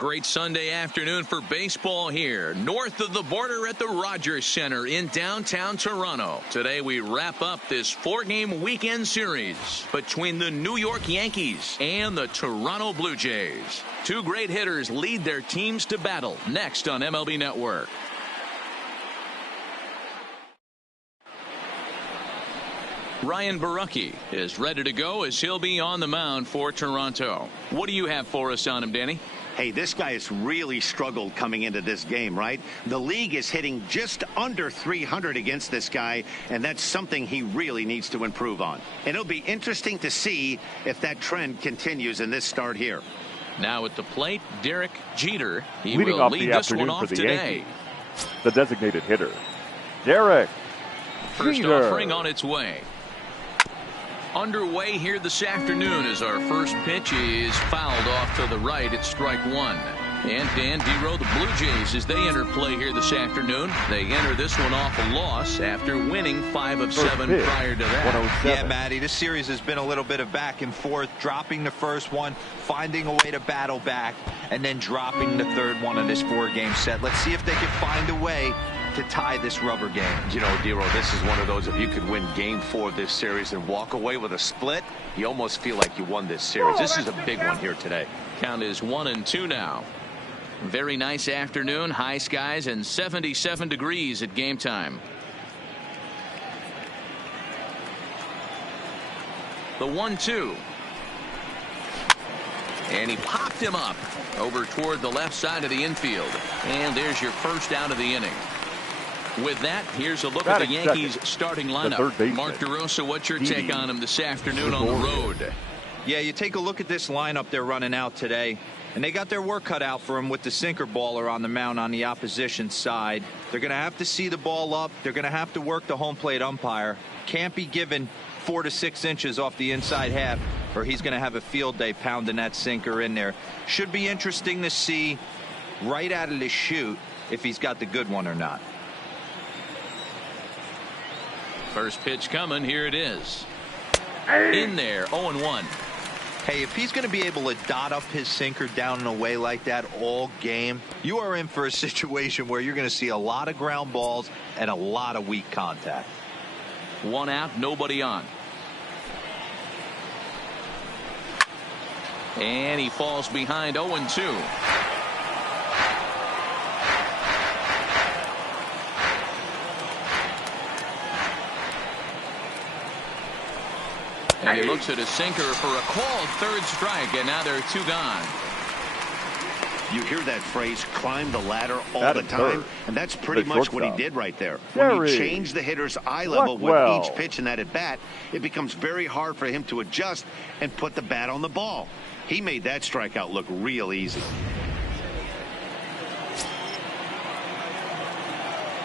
great Sunday afternoon for baseball here north of the border at the Rogers Center in downtown Toronto. Today we wrap up this 4-game weekend series between the New York Yankees and the Toronto Blue Jays. Two great hitters lead their teams to battle next on MLB Network. Ryan Borucki is ready to go as he'll be on the mound for Toronto. What do you have for us on him, Danny? Hey, this guy has really struggled coming into this game, right? The league is hitting just under 300 against this guy, and that's something he really needs to improve on. And it'll be interesting to see if that trend continues in this start here. Now at the plate, Derek Jeter. He Leading will off lead the this one afternoon off for the today. Yankees, the designated hitter, Derek First Jeter. offering on its way. Underway here this afternoon as our first pitch is fouled off to the right at strike one. And Dan Dero, the Blue Jays, as they enter play here this afternoon, they enter this one off a loss after winning 5 of 7 prior to that. Yeah, Matty, this series has been a little bit of back and forth, dropping the first one, finding a way to battle back, and then dropping the third one in this 4-game set. Let's see if they can find a way to tie this rubber game. You know, Dero, this is one of those, if you could win game 4 of this series and walk away with a split, you almost feel like you won this series. This is a big one here today. Count is 1-2 now. Very nice afternoon, high skies and 77 degrees at game time. The 1-2. And he popped him up over toward the left side of the infield. And there's your first out of the inning. With that, here's a look at the Yankees starting lineup. Mark DeRosa, what's your take on him this afternoon on the road? Yeah, you take a look at this lineup they're running out today, and they got their work cut out for them with the sinker baller on the mound on the opposition side. They're going to have to see the ball up. They're going to have to work the home plate umpire. Can't be given 4 to 6 inches off the inside half, or he's going to have a field day pounding that sinker in there. Should be interesting to see right out of the chute if he's got the good one or not. First pitch coming. Here it is. In there, 0-1. Hey, if he's going to be able to dot up his sinker down and away like that all game, you are in for a situation where you're going to see a lot of ground balls and a lot of weak contact. 1 out, nobody on. And he falls behind 0-2. And he looks at his sinker for a called third strike, and now there are 2 gone. You hear that phrase, climb the ladder all the time, and that's pretty much what he did right there. When you change the hitter's eye level with each pitch in that at-bat, it becomes very hard for him to adjust and put the bat on the ball. He made that strikeout look real easy.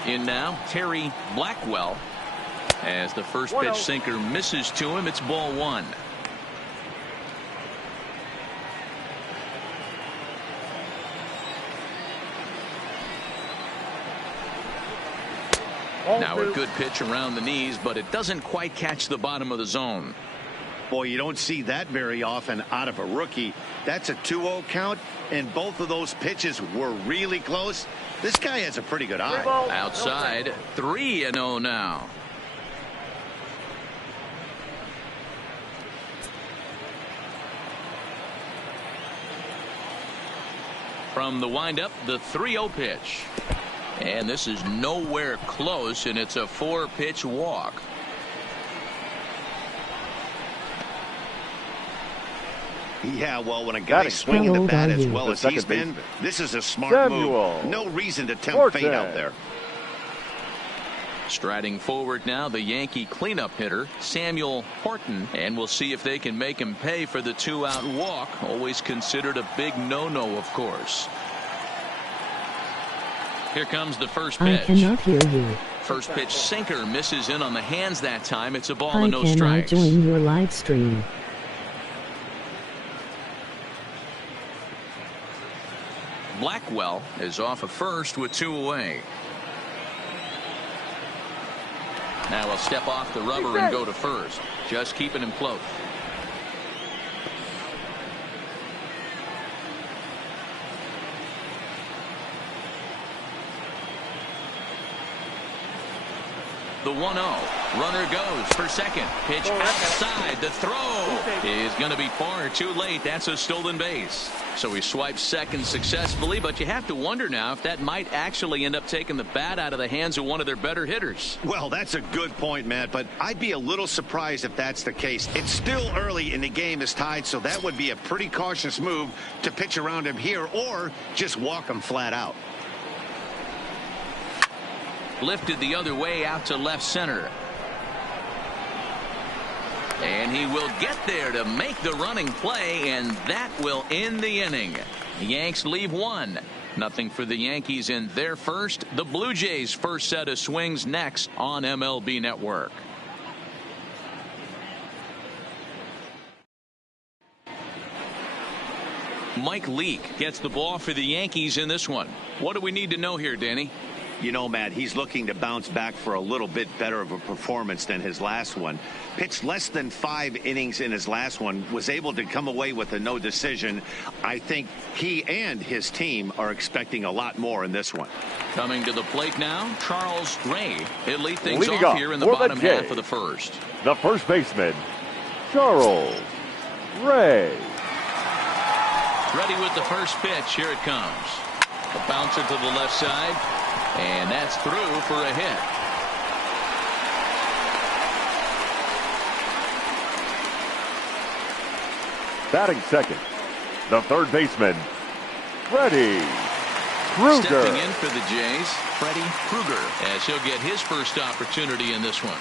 In now, Terry Blackwell. As the first pitch sinker misses to him, it's ball 1. Now a good pitch around the knees, but it doesn't quite catch the bottom of the zone. Boy, you don't see that very often out of a rookie. That's a 2-0 count, and both of those pitches were really close. This guy has a pretty good eye. Outside, 3-0 now. From the windup, the 3-0 pitch. And this is nowhere close, and it's a 4-pitch walk. Yeah, well, when a guy's swinging the bat as well as he's been, this is a smart move. No reason to tempt fate out there. Striding forward now, the Yankee cleanup hitter, Samuel Horton, and we'll see if they can make him pay for the 2-out walk. Always considered a big no-no, of course. Here comes the first pitch. I cannot hear you. First pitch sinker misses in on the hands that time. It's a ball and no strikes. I cannot join your live stream. Blackwell is off of first with 2 away. Now he'll step off the rubber and go to first. Just keeping him close. The 1-0. Runner goes for second. Pitch outside. The throw is going to be far too late. That's a stolen base. So he swipes second successfully, but you have to wonder now if that might actually end up taking the bat out of the hands of one of their better hitters. Well, that's a good point, Matt, but I'd be a little surprised if that's the case. It's still early and the game is tied, so that would be a pretty cautious move to pitch around him here or just walk him flat out. Lifted the other way out to left center. And he will get there to make the running play, and that will end the inning. The Yanks leave 1-0 for the Yankees in their first. The Blue Jays' first set of swings next on MLB Network. Mike Leake gets the ball for the Yankees in this one. What do we need to know here, Danny? You know, Matt, he's looking to bounce back for a little bit better of a performance than his last one. Pitched less than 5 innings in his last one, was able to come away with a no decision. I think he and his team are expecting a lot more in this one. Coming to the plate now, Charles Ray. He'll lead things off here in the bottom half of the first. The first baseman, Charles Ray. Ready with the first pitch. Here it comes. A bouncer to the left side. And that's through for a hit. Batting second, the third baseman, Freddie Krueger. Stepping in for the Jays, Freddie Krueger, as he'll get his first opportunity in this one.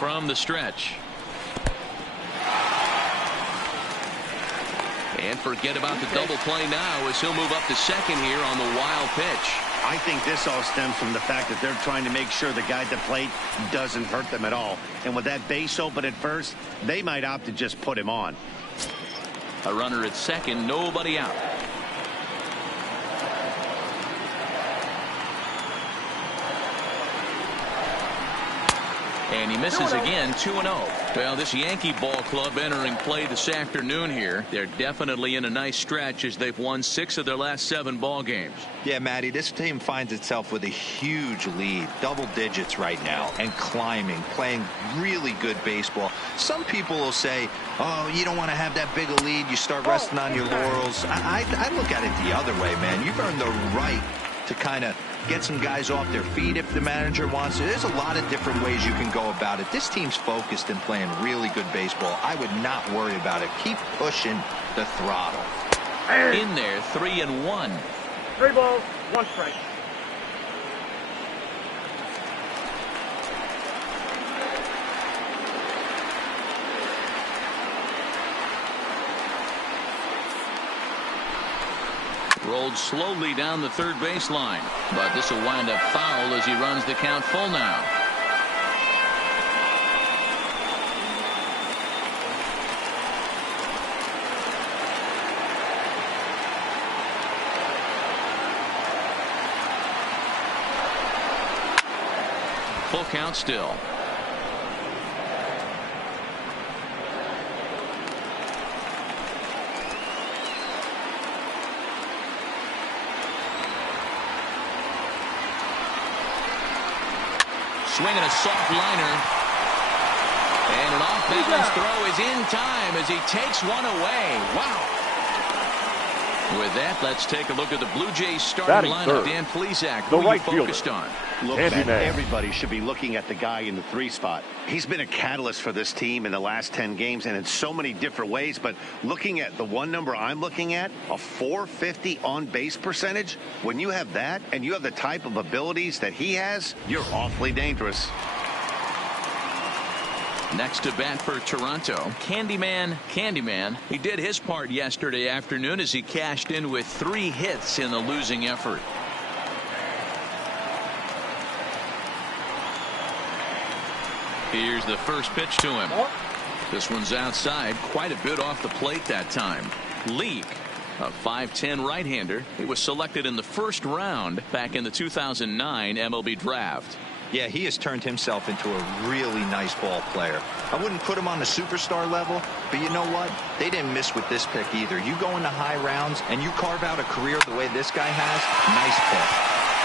From the stretch. And forget about the double play now as he'll move up to second here on the wild pitch. I think this all stems from the fact that they're trying to make sure the guy at the plate doesn't hurt them at all. And with that base open at first, they might opt to just put him on. A runner at second, nobody out. And he misses again, 2-0. Well, this Yankee ball club entering play this afternoon here. They're definitely in a nice stretch as they've won 6 of their last 7 ball games. Yeah, Matty, this team finds itself with a huge lead, double digits right now, and climbing, playing really good baseball. Some people will say, oh, you don't want to have that big a lead. You start resting on your laurels. I look at it the other way, man. You've earned the right to kind of get some guys off their feet if the manager wants to. There's a lot of different ways you can go about it. This team's focused and playing really good baseball. I would not worry about it. Keep pushing the throttle. In there, 3-1. 3 balls, 1 strike. Rolled slowly down the third baseline, but this will wind up foul as he runs the count full now. Full count still. Swinging a soft liner. And an off-balance throw is in time as he takes one away. Wow. With that, let's take a look at the Blue Jays starting lineup. Dan Plesac, who are you focused on? Look, man, everybody should be looking at the guy in the 3 spot. He's been a catalyst for this team in the last 10 games and in so many different ways. But looking at the one number I'm looking at, a .450 on-base percentage, when you have that and you have the type of abilities that he has, you're awfully dangerous. Next to bat for Toronto, Candyman. He did his part yesterday afternoon as he cashed in with 3 hits in the losing effort. Here's the first pitch to him. This one's outside, quite a bit off the plate that time. Leake, a 5'10" right-hander. He was selected in the first round back in the 2009 MLB draft. Yeah, he has turned himself into a really nice ball player. I wouldn't put him on the superstar level, but you know what? They didn't miss with this pick either. You go into high rounds and you carve out a career the way this guy has, nice pick.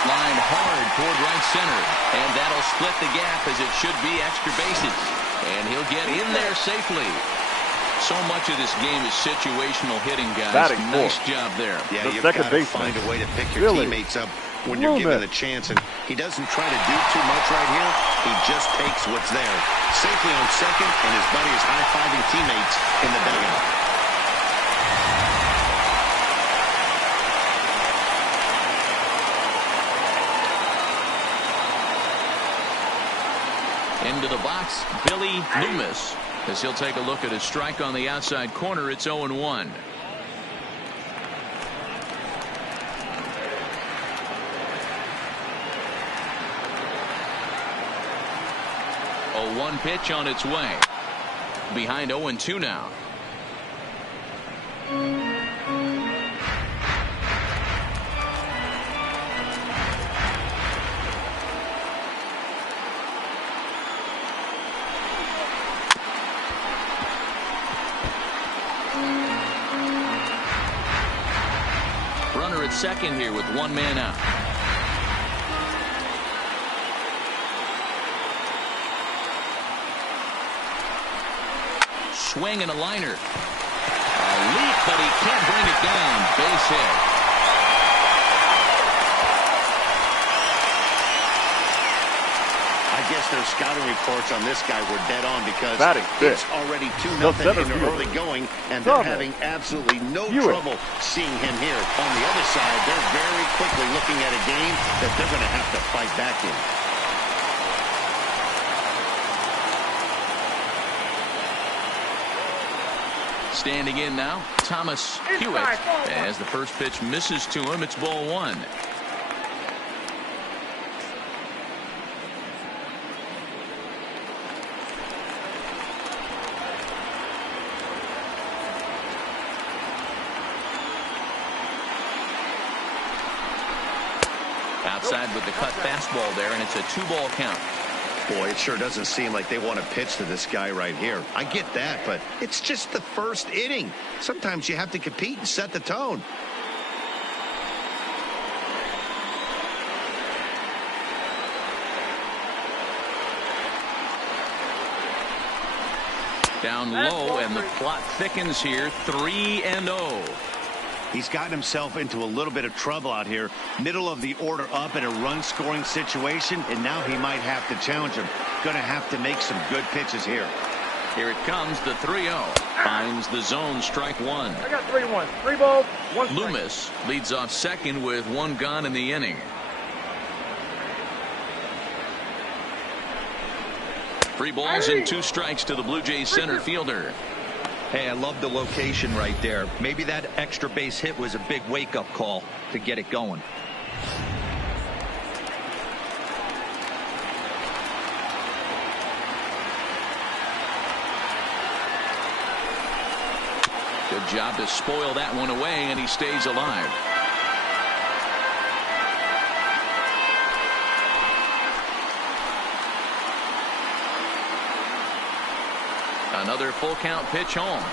Line hard toward right center, and that'll split the gap as it should be extra bases. And he'll get in there safely. So much of this game is situational hitting, guys. Nice job there. Yeah, you've got to find a way to pick your teammates up when you're given the chance, and he doesn't try to do too much right here. He just takes what's there. Safely on second, and his buddy is high-fiving teammates in the dugout. Into the box, Billy Loomis, as he'll take a look at his strike on the outside corner. It's 0-1. 0-1 pitch on its way. Behind 0-2 now. Runner at second here with one man out. Swing and a liner. A leap, but he can't bring it down. Base hit. I guess their scouting reports on this guy were dead on because it's already 2-0 in the early going, and they're having absolutely no trouble seeing him here. On the other side, they're very quickly looking at a game that they're going to have to fight back in. Standing in now, Thomas Hewitt. As the first pitch misses to him, it's ball one. Outside with the cut fastball there, and it's a 2-ball count. Boy, it sure doesn't seem like they want to pitch to this guy right here. I get that, but it's just the first inning. Sometimes you have to compete and set the tone. Down low, and the plot thickens here. 3-0. He's gotten himself into a little bit of trouble out here. Middle of the order up in a run-scoring situation, and now he might have to challenge him. Going to have to make some good pitches here. Here it comes, the 3-0. Finds the zone, strike one. I got 3-1. 3 balls, 1 strike. Loomis leads off second with one gone in the inning. 3 balls and 2 strikes to the Blue Jays center fielder. Hey, I love the location right there. Maybe that extra base hit was a big wake-up call to get it going. Good job to spoil that one away, and he stays alive. Another full count pitch home.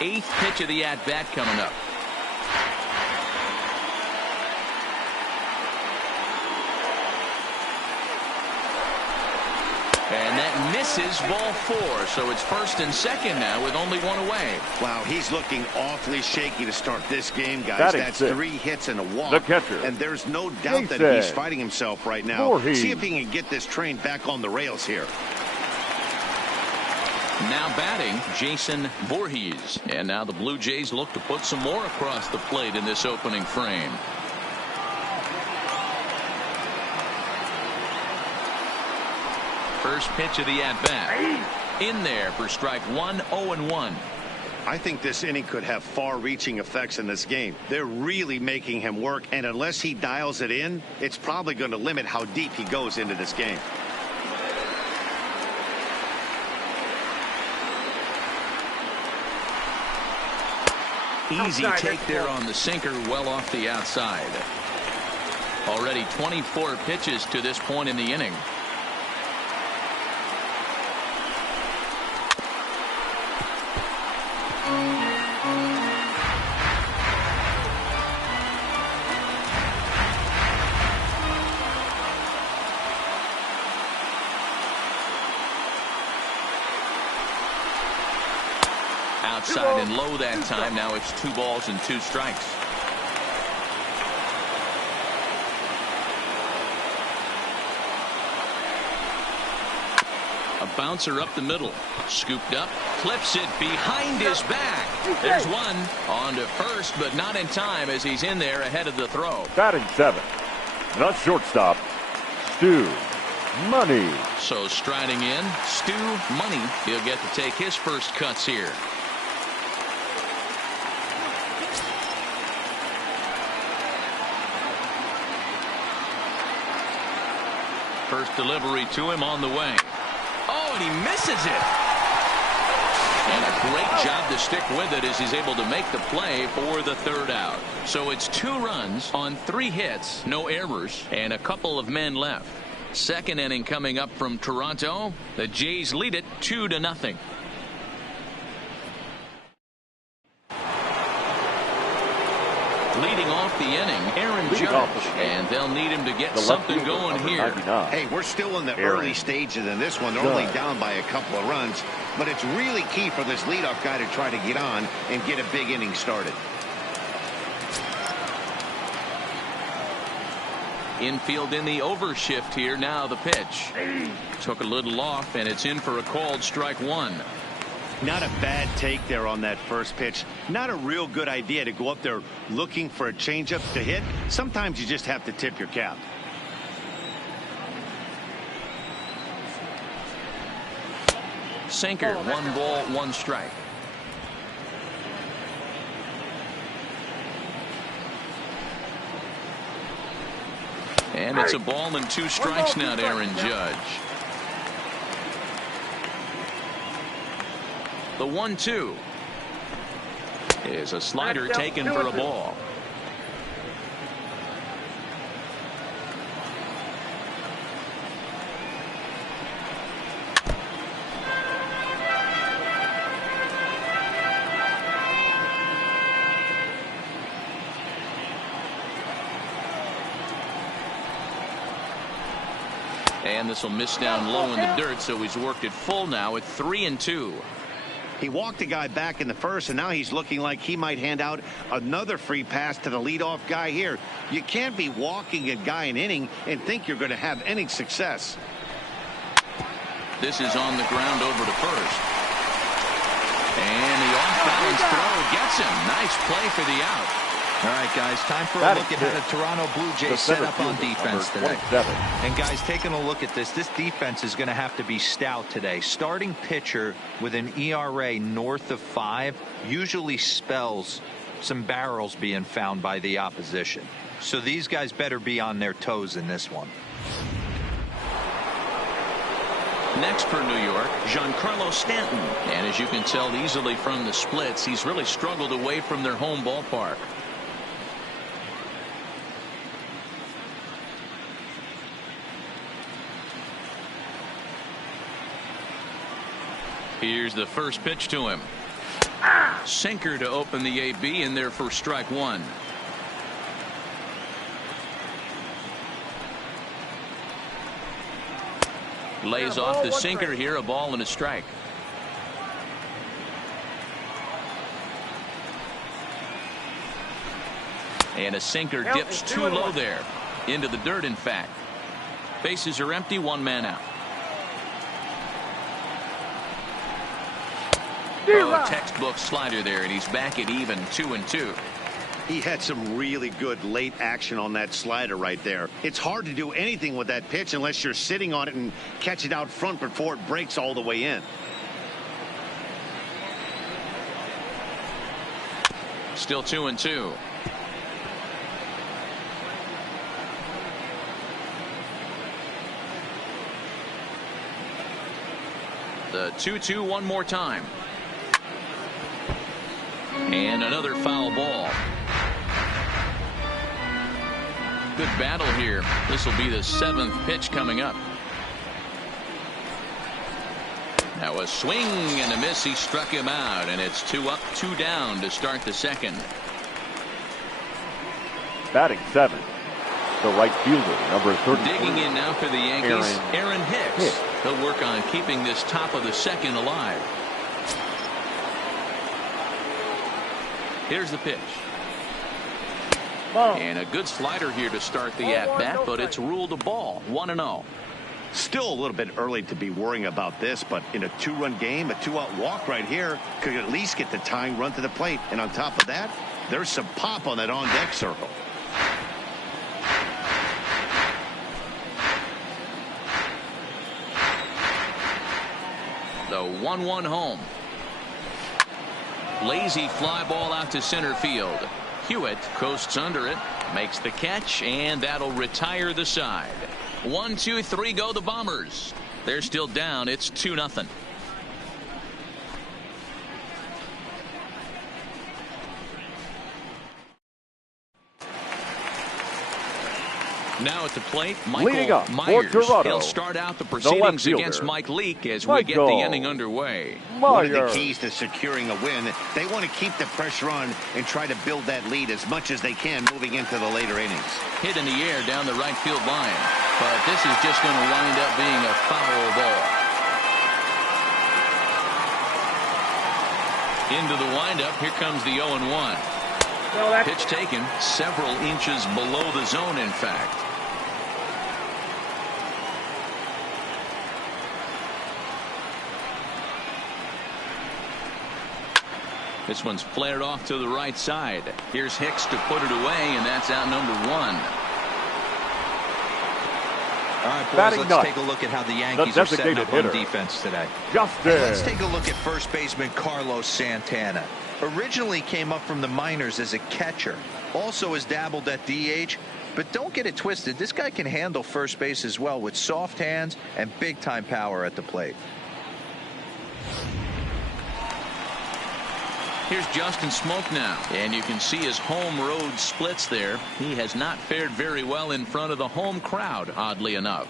Eighth pitch of the at-bat coming up. And that misses, ball 4. So it's first and second now with only one away. Wow, he's looking awfully shaky to start this game, guys. That's 3 hits and a walk. The catcher. And there's no doubt that he's fighting himself right now. See if he can get this train back on the rails here. Now batting, Jason Voorhees. And now the Blue Jays look to put some more across the plate in this opening frame. First pitch of the at-bat. In there for strike one, 0-1. I think this inning could have far-reaching effects in this game. They're really making him work, and unless he dials it in, it's probably going to limit how deep he goes into this game. Easy take there on the sinker, well off the outside. Already 24 pitches to this point in the inning. Outside and low that time. Now it's 2 balls and 2 strikes. A bouncer up the middle. Scooped up. Clips it behind his back. There's one. On to first, but not in time as he's in there ahead of the throw. Batting 7. The shortstop, Stu Money. So striding in, Stu Money. He'll get to take his first cuts here. First delivery to him on the way. Oh, and he misses it. And a great job to stick with it as he's able to make the play for the 3rd out. So it's 2 runs on 3 hits, no errors, and a couple of men left. 2nd inning coming up from Toronto. The Jays lead it 2-0. Leading off the inning, Aaron Judge, and they'll need him to get something going here. Hey, we're still in the early stages in this one. They're only down by a couple of runs, but it's really key for this leadoff guy to try to get on and get a big inning started. Infield in the overshift here. Now the pitch. Took a little off, and it's in for a called strike 1. Not a bad take there on that first pitch. Not a real good idea to go up there looking for a changeup to hit. Sometimes you just have to tip your cap. Sinker, 1 ball, 1 strike. And it's a ball and 2 strikes now to Aaron Judge. The 1-2 is a slider taken for a ball. And this will miss down low in the dirt, so he's worked it full now at 3-2. He walked a guy back in the first, and now he's looking like he might hand out another free pass to the leadoff guy here. You can't be walking a guy an inning and think you're going to have any success. This is on the ground over to first. And the off-balance throw gets him. Nice play for the out. All right, guys, time for a look at how the Toronto Blue Jays set up on defense today. And, guys, taking a look at this defense is going to have to be stout today. Starting pitcher with an ERA north of 5 usually spells some barrels being found by the opposition. So these guys better be on their toes in this one. Next for New York, Giancarlo Stanton. And as you can tell easily from the splits, he's really struggled away from their home ballpark. Here's the first pitch to him. Sinker to open the AB in there for strike 1. Lays off the sinker here, a ball and a strike. And a sinker dips too low there. Into the dirt, in fact. Bases are empty, 1 man out. Oh, textbook slider there, and he's back at even 2-2. He had some really good late action on that slider right there. It's hard to do anything with that pitch unless you're sitting on it and catch it out front before it breaks all the way in. Still 2-2. The 2-2 one more time. And another foul ball. Good battle here. This will be the 7th pitch coming up. Now a swing and a miss. He struck him out, and it's 2 up, 2 down to start the 2nd. Batting 7, the right fielder, number 30. Digging in now for the Yankees, Aaron Hicks. He'll work on keeping this top of the 2nd alive. Here's the pitch. Ball. And a good slider here to start the at-bat, but it's ruled a ball. 1-0. Still a little bit early to be worrying about this, but in a 2-run game, a 2-out walk right here could at least get the tying run to the plate. And on top of that, there's some pop on that on-deck circle. The 1-1 home. Lazy fly ball out to center field. Hewitt coasts under it, makes the catch, and that'll retire the side. 1, 2, 3 go the Bombers. They're still down. It's 2-0. Now at the plate, Michael Myers. He'll start out the proceedings against Mike Leake as we get the inning underway. One of the keys to securing a win, they want to keep the pressure on and try to build that lead as much as they can moving into the later innings. Hit in the air down the right field line, but this is just going to wind up being a foul ball. Into the windup, here comes the 0-1. Pitch taken several inches below the zone, in fact. This one's flared off to the right side. Here's Hicks to put it away, and that's out number 1. All right, boys, let's take a look at how the Yankees are setting up on defense today. Let's take a look at first baseman Carlos Santana. Originally came up from the minors as a catcher. Also has dabbled at DH. But don't get it twisted. This guy can handle first base as well with soft hands and big-time power at the plate. Here's Justin Smoke now, and you can see his home road splits there. He has not fared very well in front of the home crowd, oddly enough.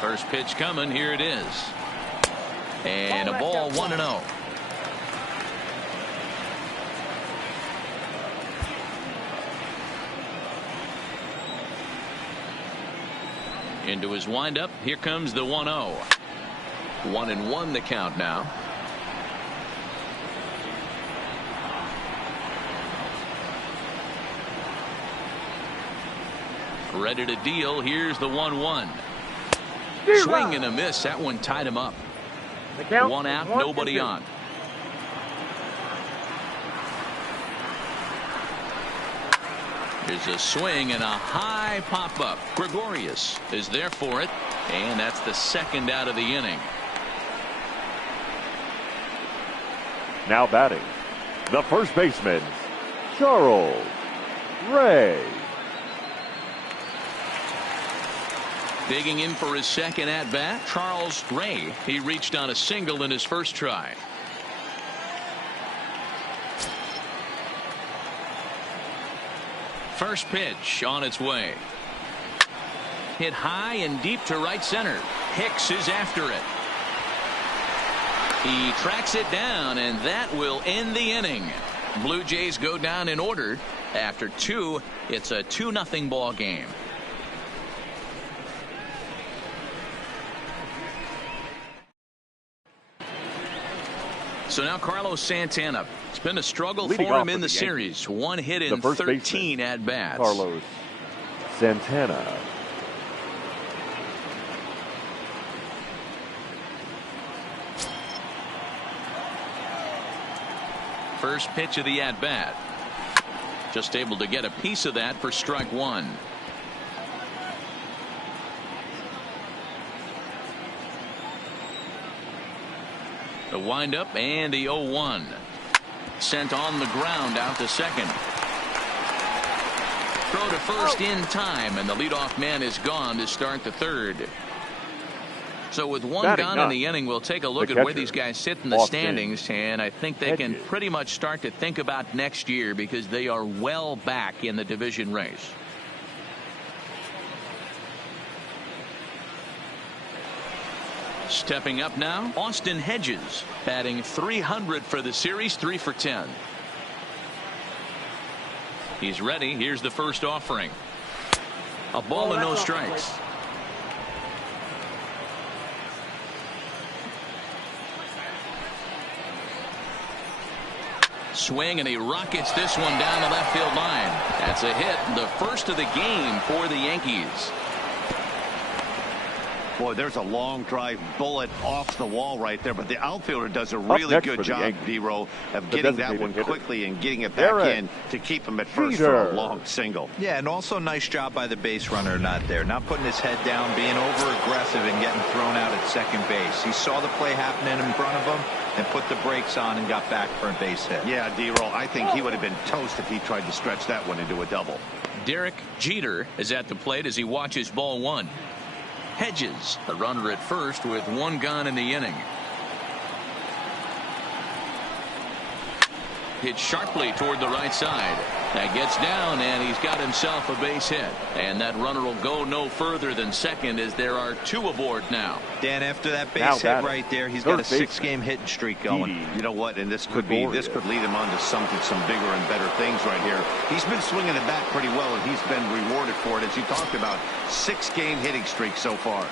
First pitch coming. Here it is. And a ball, 1-0. Into his windup. Here comes the 1-0. 1-1 the count now. Ready to deal. Here's the 1-1. Swing and a miss. That one tied him up. 1 out, nobody on. There's a swing and a high pop-up. Gregorius is there for it, and that's the 2nd out of the inning. Now batting, the first baseman, Charles Ray. Digging in for his 2nd at-bat, Charles Ray. He reached on a single in his first try. First pitch on its way. Hit high and deep to right center. Hicks is after it. He tracks it down, and that will end the inning. Blue Jays go down in order. After 2, it's a 2-0 ball game. So now Carlos Santana. It's been a struggle for him in the series. 1 hit in 13 at-bats. Carlos Santana. First pitch of the at-bat. Just able to get a piece of that for strike 1. The windup and the 0-1. Sent on the ground out to second. Throw to first in time, and the leadoff man is gone to start the third. So with one gone in the inning, we'll take a look at where these guys sit in the standings, and I think they can pretty much start to think about next year because they are well back in the division race. Stepping up now, Austin Hedges, batting .300 for the series, 3 for 10. He's ready. Here's the first offering. A ball and no strikes. Swing, and he rockets this one down the left field line. That's a hit, the first of the game for the Yankees. Boy, there's a long drive bullet off the wall right there, but the outfielder does a really good job, D-Row, of getting that one quickly and getting it back in to keep him at first for a long single. Yeah, and also nice job by the base runner not there, not putting his head down, being over aggressive and getting thrown out at second base. He saw the play happening in front of him and put the brakes on and got back for a base hit. Yeah, D-Row, I think he would have been toast if he tried to stretch that one into a double. Derek Jeter is at the plate as he watches ball one. Hedges, a runner at first with one gone in the inning. Hit sharply toward the right side. That gets down, and he's got himself a base hit. And that runner will go no further than second as there are 2 aboard now. Dan, after that base hit right there, he's got a 6-game hitting streak going. You know what? And this could lead him on to some bigger and better things right here. He's been swinging the bat pretty well, and he's been rewarded for it, as you talked about. 6-game hitting streak so far.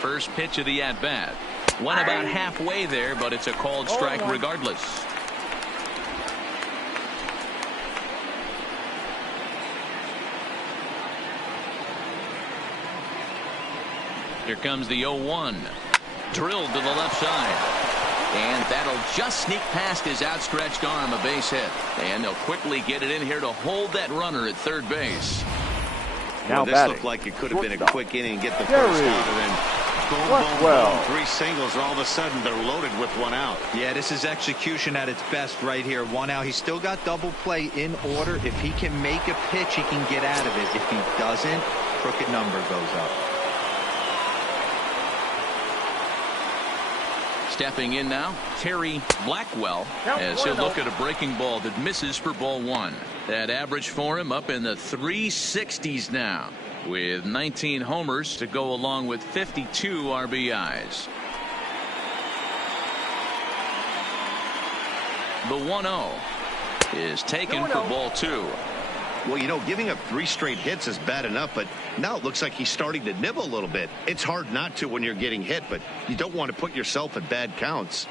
First pitch of the at-bat. Went about halfway there, but it's a called strike regardless. Here comes the 0-1. Drilled to the left side. And that'll just sneak past his outstretched arm, a base hit. And they'll quickly get it in here to hold that runner at third base. Now this looked like it could have been a quick inning and get the first out, and then boom, boom, boom, 3 singles, and all of a sudden they're loaded with 1 out. Yeah, this is execution at its best right here. 1 out. He's still got double play in order. If he can make a pitch, he can get out of it. If he doesn't, crooked number goes up. Stepping in now, Terry Blackwell, as he'll look at a breaking ball that misses for ball 1. That average for him up in the 360s now, with 19 homers to go along with 52 RBIs. The 1-0 is taken for ball 2. Well, you know, giving up 3 straight hits is bad enough, but now it looks like he's starting to nibble a little bit. It's hard not to when you're getting hit, but you don't want to put yourself at bad counts.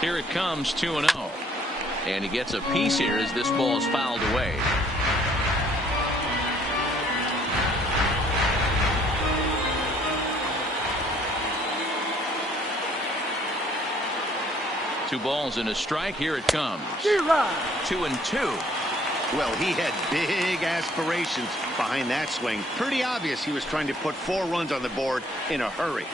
Here it comes, 2-0. And he gets a piece here as this ball is fouled away. Two balls and a strike. Here it comes. 2-2. Well, he had big aspirations behind that swing. Pretty obvious he was trying to put 4 runs on the board in a hurry.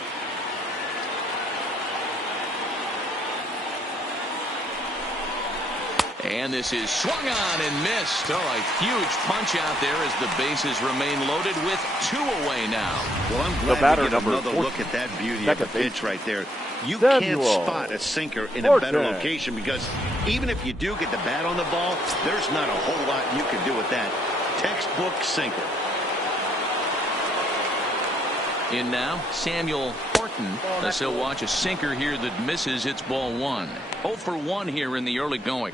And this is swung on and missed. Oh, a huge punch out there as the bases remain loaded with 2 away now. Well, I'm glad we get another look at that beauty of a pitch right there. You can't spot a sinker in a better location, because even if you do get the bat on the ball, there's not a whole lot you can do with that. Textbook sinker. In now, Samuel Horton, as he'll watch a sinker here that misses. It's ball 1. 0 for 1 here in the early going.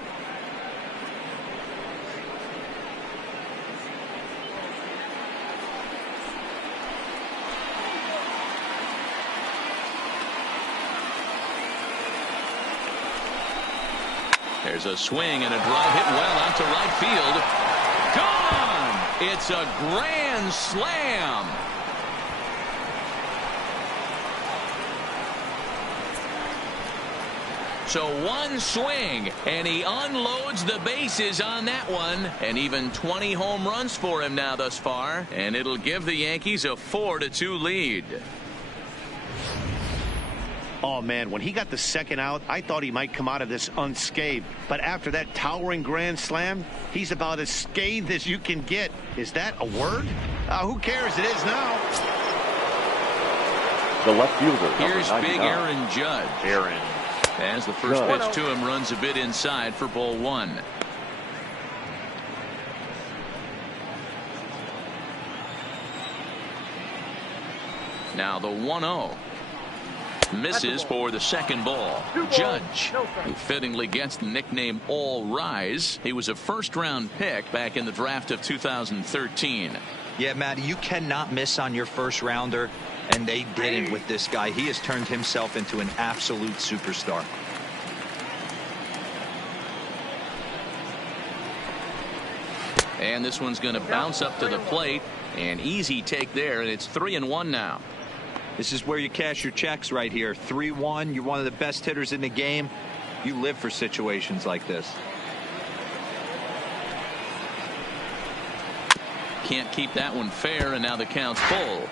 There's a swing and a drive hit well out to right field. Gone! It's a grand slam. So 1 swing, and he unloads the bases on that one. And even 20 home runs for him now thus far. And it'll give the Yankees a 4-2 lead. Oh, man, when he got the second out, I thought he might come out of this unscathed. But after that towering grand slam, he's about as scathed as you can get. Is that a word? Who cares? It is now. The left fielder. Here's big Aaron Judge. Aaron. As the first pitch to him runs a bit inside for ball one. Now the 1-0. Misses for the second ball. Judge, who fittingly gets the nickname All Rise. He was a first-round pick back in the draft of 2013. Yeah, Matty, you cannot miss on your first rounder, and they didn't with this guy. He has turned himself into an absolute superstar. And this one's going to bounce up to the plate. An easy take there, and it's 3-1 now. This is where you cash your checks right here. 3-1. You're one of the best hitters in the game. You live for situations like this. Can't keep that one fair, and now the count's full.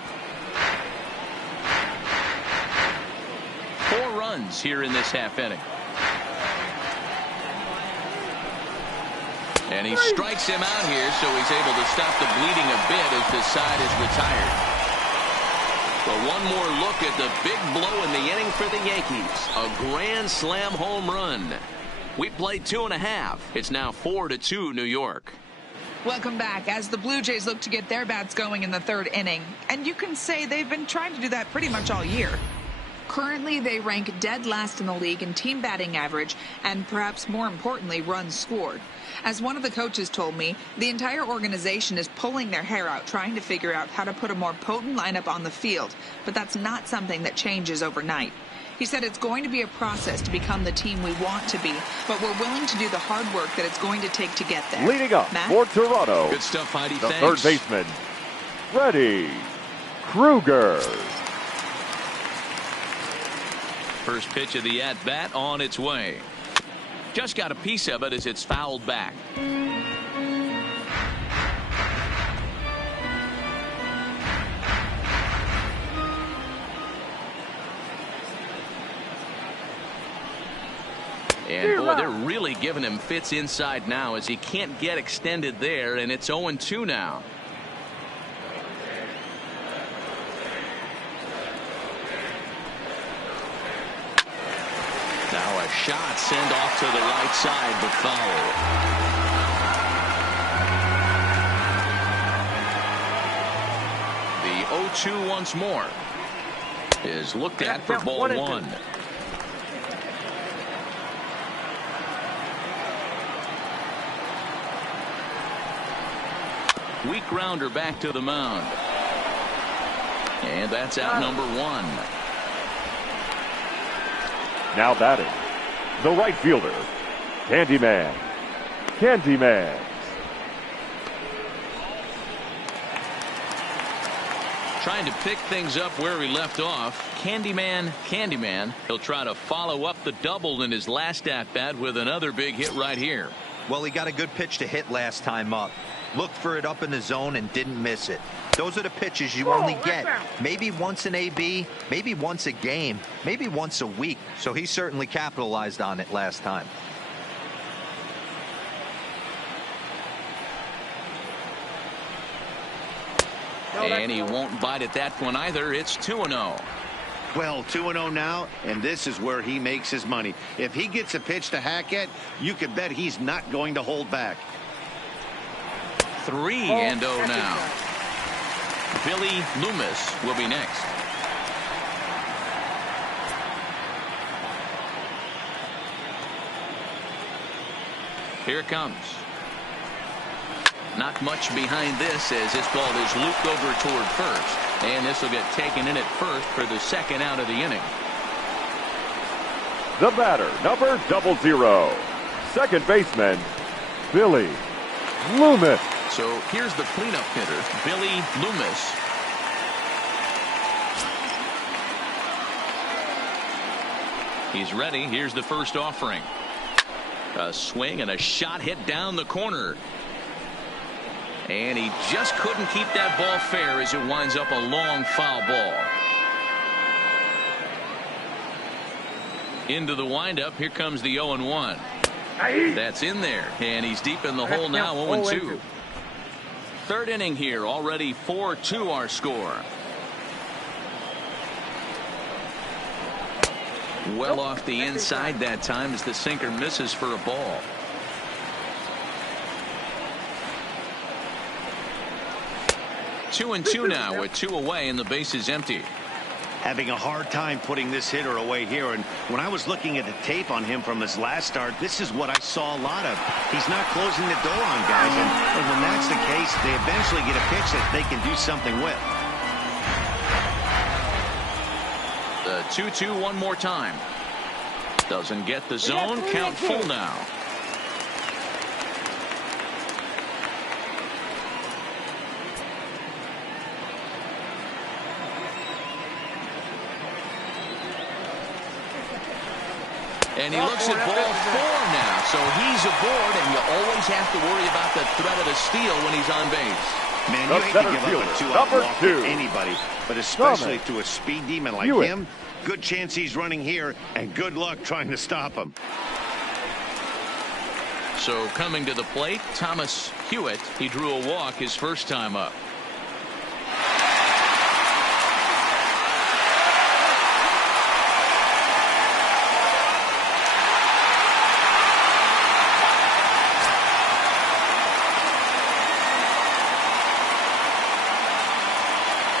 4 runs here in this half inning. And he strikes him out here, so he's able to stop the bleeding a bit as the side is retired. But one more look at the big blow in the inning for the Yankees. A grand slam home run. We played 2.5. It's now 4-2 New York. Welcome back as the Blue Jays look to get their bats going in the third inning. And you can say they've been trying to do that pretty much all year. Currently, they rank dead last in the league in team batting average and perhaps more importantly, runs scored. As one of the coaches told me, the entire organization is pulling their hair out trying to figure out how to put a more potent lineup on the field, but that's not something that changes overnight. He said it's going to be a process to become the team we want to be, but we're willing to do the hard work that it's going to take to get there. Leading up Matt? for Toronto. Good stuff, Heidi. The Thanks. third baseman, Freddie Krueger. First pitch of the at-bat on its way. Just got a piece of it as it's fouled back. And boy, they're really giving him fits inside now as he can't get extended there, and it's 0-2 now. Now a shot sent off to the right side, but foul. The 0-2 once more is looked at for ball one. Weak grounder back to the mound. And that's out number one. Now batting, the right fielder, Candyman. Trying to pick things up where he left off. Candyman. He'll try to follow up the double in his last at-bat with another big hit right here. Well, he got a good pitch to hit last time up. Looked for it up in the zone and didn't miss it. Those are the pitches you only get maybe once an AB, maybe once a game, maybe once a week. So he certainly capitalized on it last time. And he won't bite at that one either. It's 2-0. Well, 2-0 now, and this is where he makes his money. If he gets a pitch to hack at, you could bet he's not going to hold back. 3-0 now. Billy Loomis will be next. Here it comes. Not much behind this as this ball is looped over toward first. And this will get taken in at first for the second out of the inning. The batter, number 00, second baseman, Billy Loomis. So here's the cleanup hitter, Billy Loomis. He's ready. Here's the first offering. A swing and a shot hit down the corner. And he just couldn't keep that ball fair as it winds up a long foul ball. Into the windup. Here comes the 0-1. That's in there, and he's deep in the hole now. 0-2. Third inning here, already 4-2 our score. Well off the inside that time as the sinker misses for a ball. Two and two now with 2 away and the base is empty. Having a hard time putting this hitter away here, and when I was looking at the tape on him from his last start, this is what I saw a lot of. He's not closing the door on guys, and when that's the case, they eventually get a pitch that they can do something with. The 2-2 one more time. Doesn't get the zone. Count full now. And he looks at ball 4 now, so he's aboard, and you always have to worry about the threat of a steal when he's on base. Man, you hate to give up a 2-out walk to anybody, but especially to a speed demon like him. Good chance he's running here, and good luck trying to stop him. So coming to the plate, Thomas Hewitt. He drew a walk his first time up.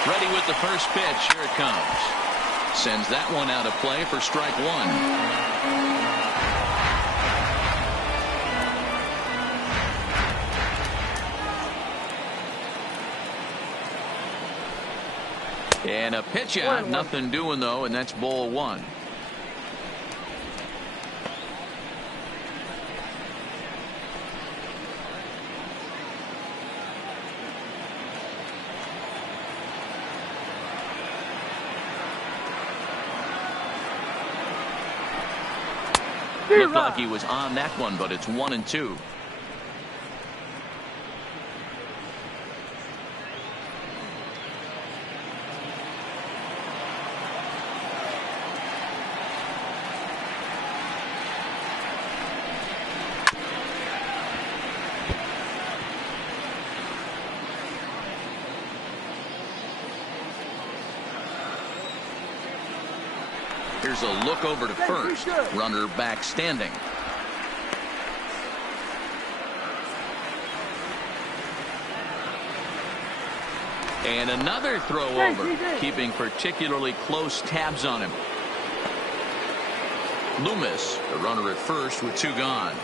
Ready with the first pitch. Here it comes. Sends that one out of play for strike 1. And a pitch out. Nothing doing, though, and that's ball 1. Looked like he was on that one, but it's 1-2. Here's a look over to first. Runner back standing. And another throw over, keeping particularly close tabs on him. Loomis, the runner at first with 2 gone.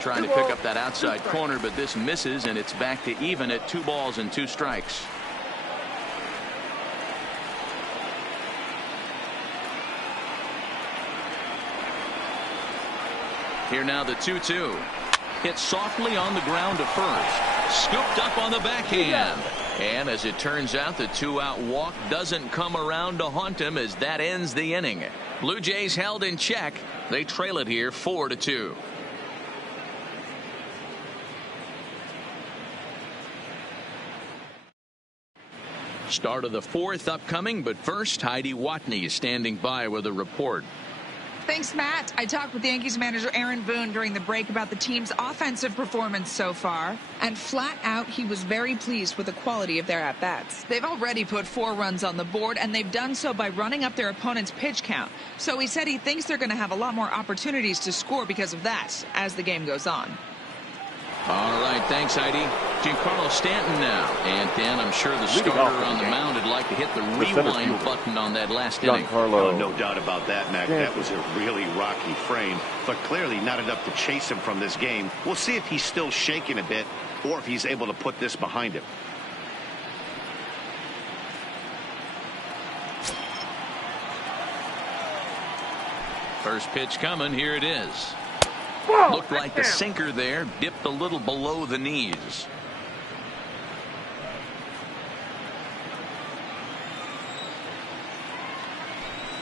Trying to pick up that outside corner, but this misses, and it's back to even at 2 balls and 2 strikes. Here now the 2-2. Hit softly on the ground to first. Scooped up on the backhand. And as it turns out, the 2-out walk doesn't come around to haunt him as that ends the inning. Blue Jays held in check. They trail it here 4-2. Start of the 4th upcoming, but first, Heidi Watney is standing by with a report. Thanks, Matt. I talked with Yankees manager Aaron Boone during the break about the team's offensive performance so far, and flat out, he was very pleased with the quality of their at-bats. They've already put 4 runs on the board, and they've done so by running up their opponent's pitch count. So he said he thinks they're going to have a lot more opportunities to score because of that as the game goes on. All right, thanks, Heidi. Giancarlo Stanton now. And, Dan, I'm sure the starter on the mound would like to hit the rewind button on that last inning. Oh, no doubt about that, Mac. That was a really rocky frame, but clearly not enough to chase him from this game. We'll see if he's still shaking a bit or if he's able to put this behind him. First pitch coming. Here it is. Looked like the sinker there dipped a little below the knees.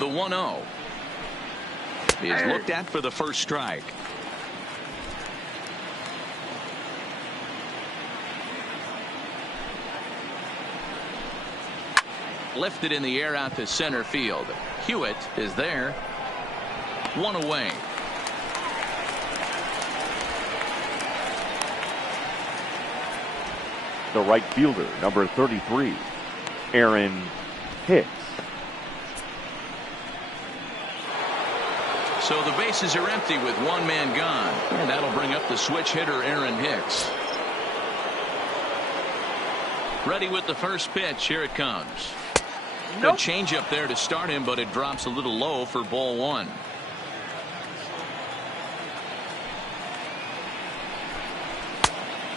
The 1-0 is looked at for the first strike. Lifted in the air out to center field. Hewitt is there. One away. The right fielder, number 33, Aaron Hicks. So the bases are empty with one man gone. And that'll bring up the switch hitter, Aaron Hicks. Ready with the first pitch. Here it comes. Good changeup there to start him, but it drops a little low for ball one.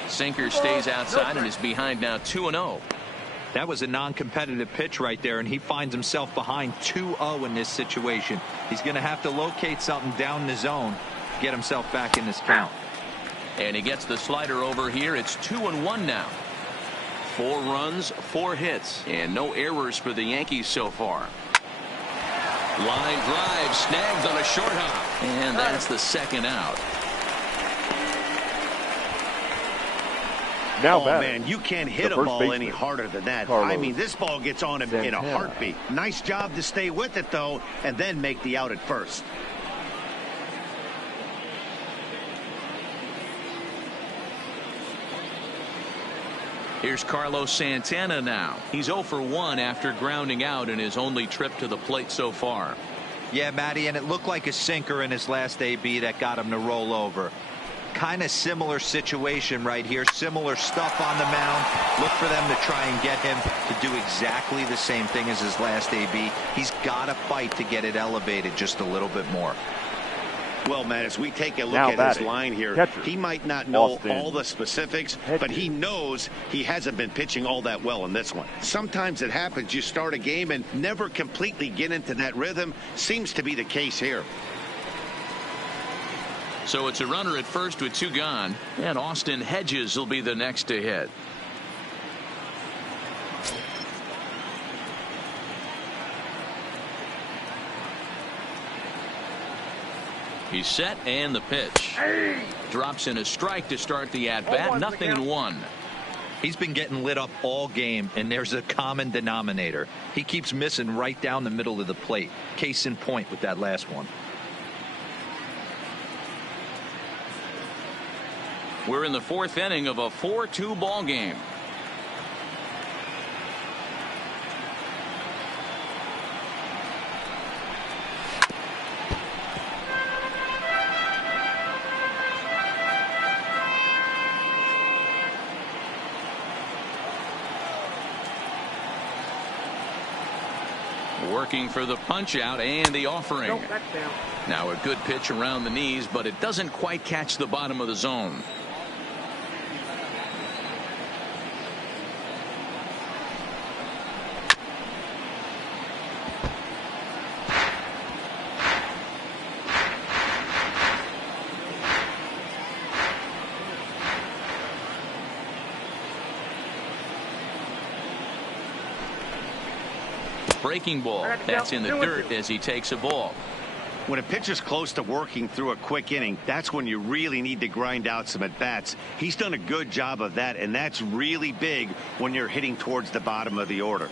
Sinker stays outside and is behind now 2-0. That was a non-competitive pitch right there, and he finds himself behind 2-0 in this situation. He's going to have to locate something down the zone to get himself back in this count. And he gets the slider over here. It's 2-1 now. 4 runs, 4 hits, and no errors for the Yankees so far. Line drive, snagged on a short hop, and that's the second out. Now man, you can't hit a ball any harder than that. I mean, this ball gets on him in a heartbeat. Nice job to stay with it, though, and then make the out at first. Here's Carlos Santana now. He's 0 for 1 after grounding out in his only trip to the plate so far. Yeah, Matty, and it looked like a sinker in his last AB that got him to roll over. Kind of similar situation right here. Similar stuff on the mound. Look for them to try and get him to do exactly the same thing as his last AB. He's got to fight to get it elevated just a little bit more. Well, Matt, as we take a look at his line here, catcher, he might not know Austin all the specifics, but he knows he hasn't been pitching all that well in this one. Sometimes it happens. You start a game and never completely get into that rhythm. Seems to be the case here. So it's a runner at first with 2 gone, and Austin Hedges will be the next to hit. He's set, and the pitch. Drops in a strike to start the at-bat. 0-1. He's been getting lit up all game, and there's a common denominator. He keeps missing right down the middle of the plate. Case in point with that last one. We're in the 4th inning of a 4-2 ball game. Working for the punch out and the offering. Now a good pitch around the knees, but it doesn't quite catch the bottom of the zone. Breaking ball. That's in the dirt as he takes a ball. When a pitcher's close to working through a quick inning, that's when you really need to grind out some at-bats. He's done a good job of that, and that's really big when you're hitting towards the bottom of the order.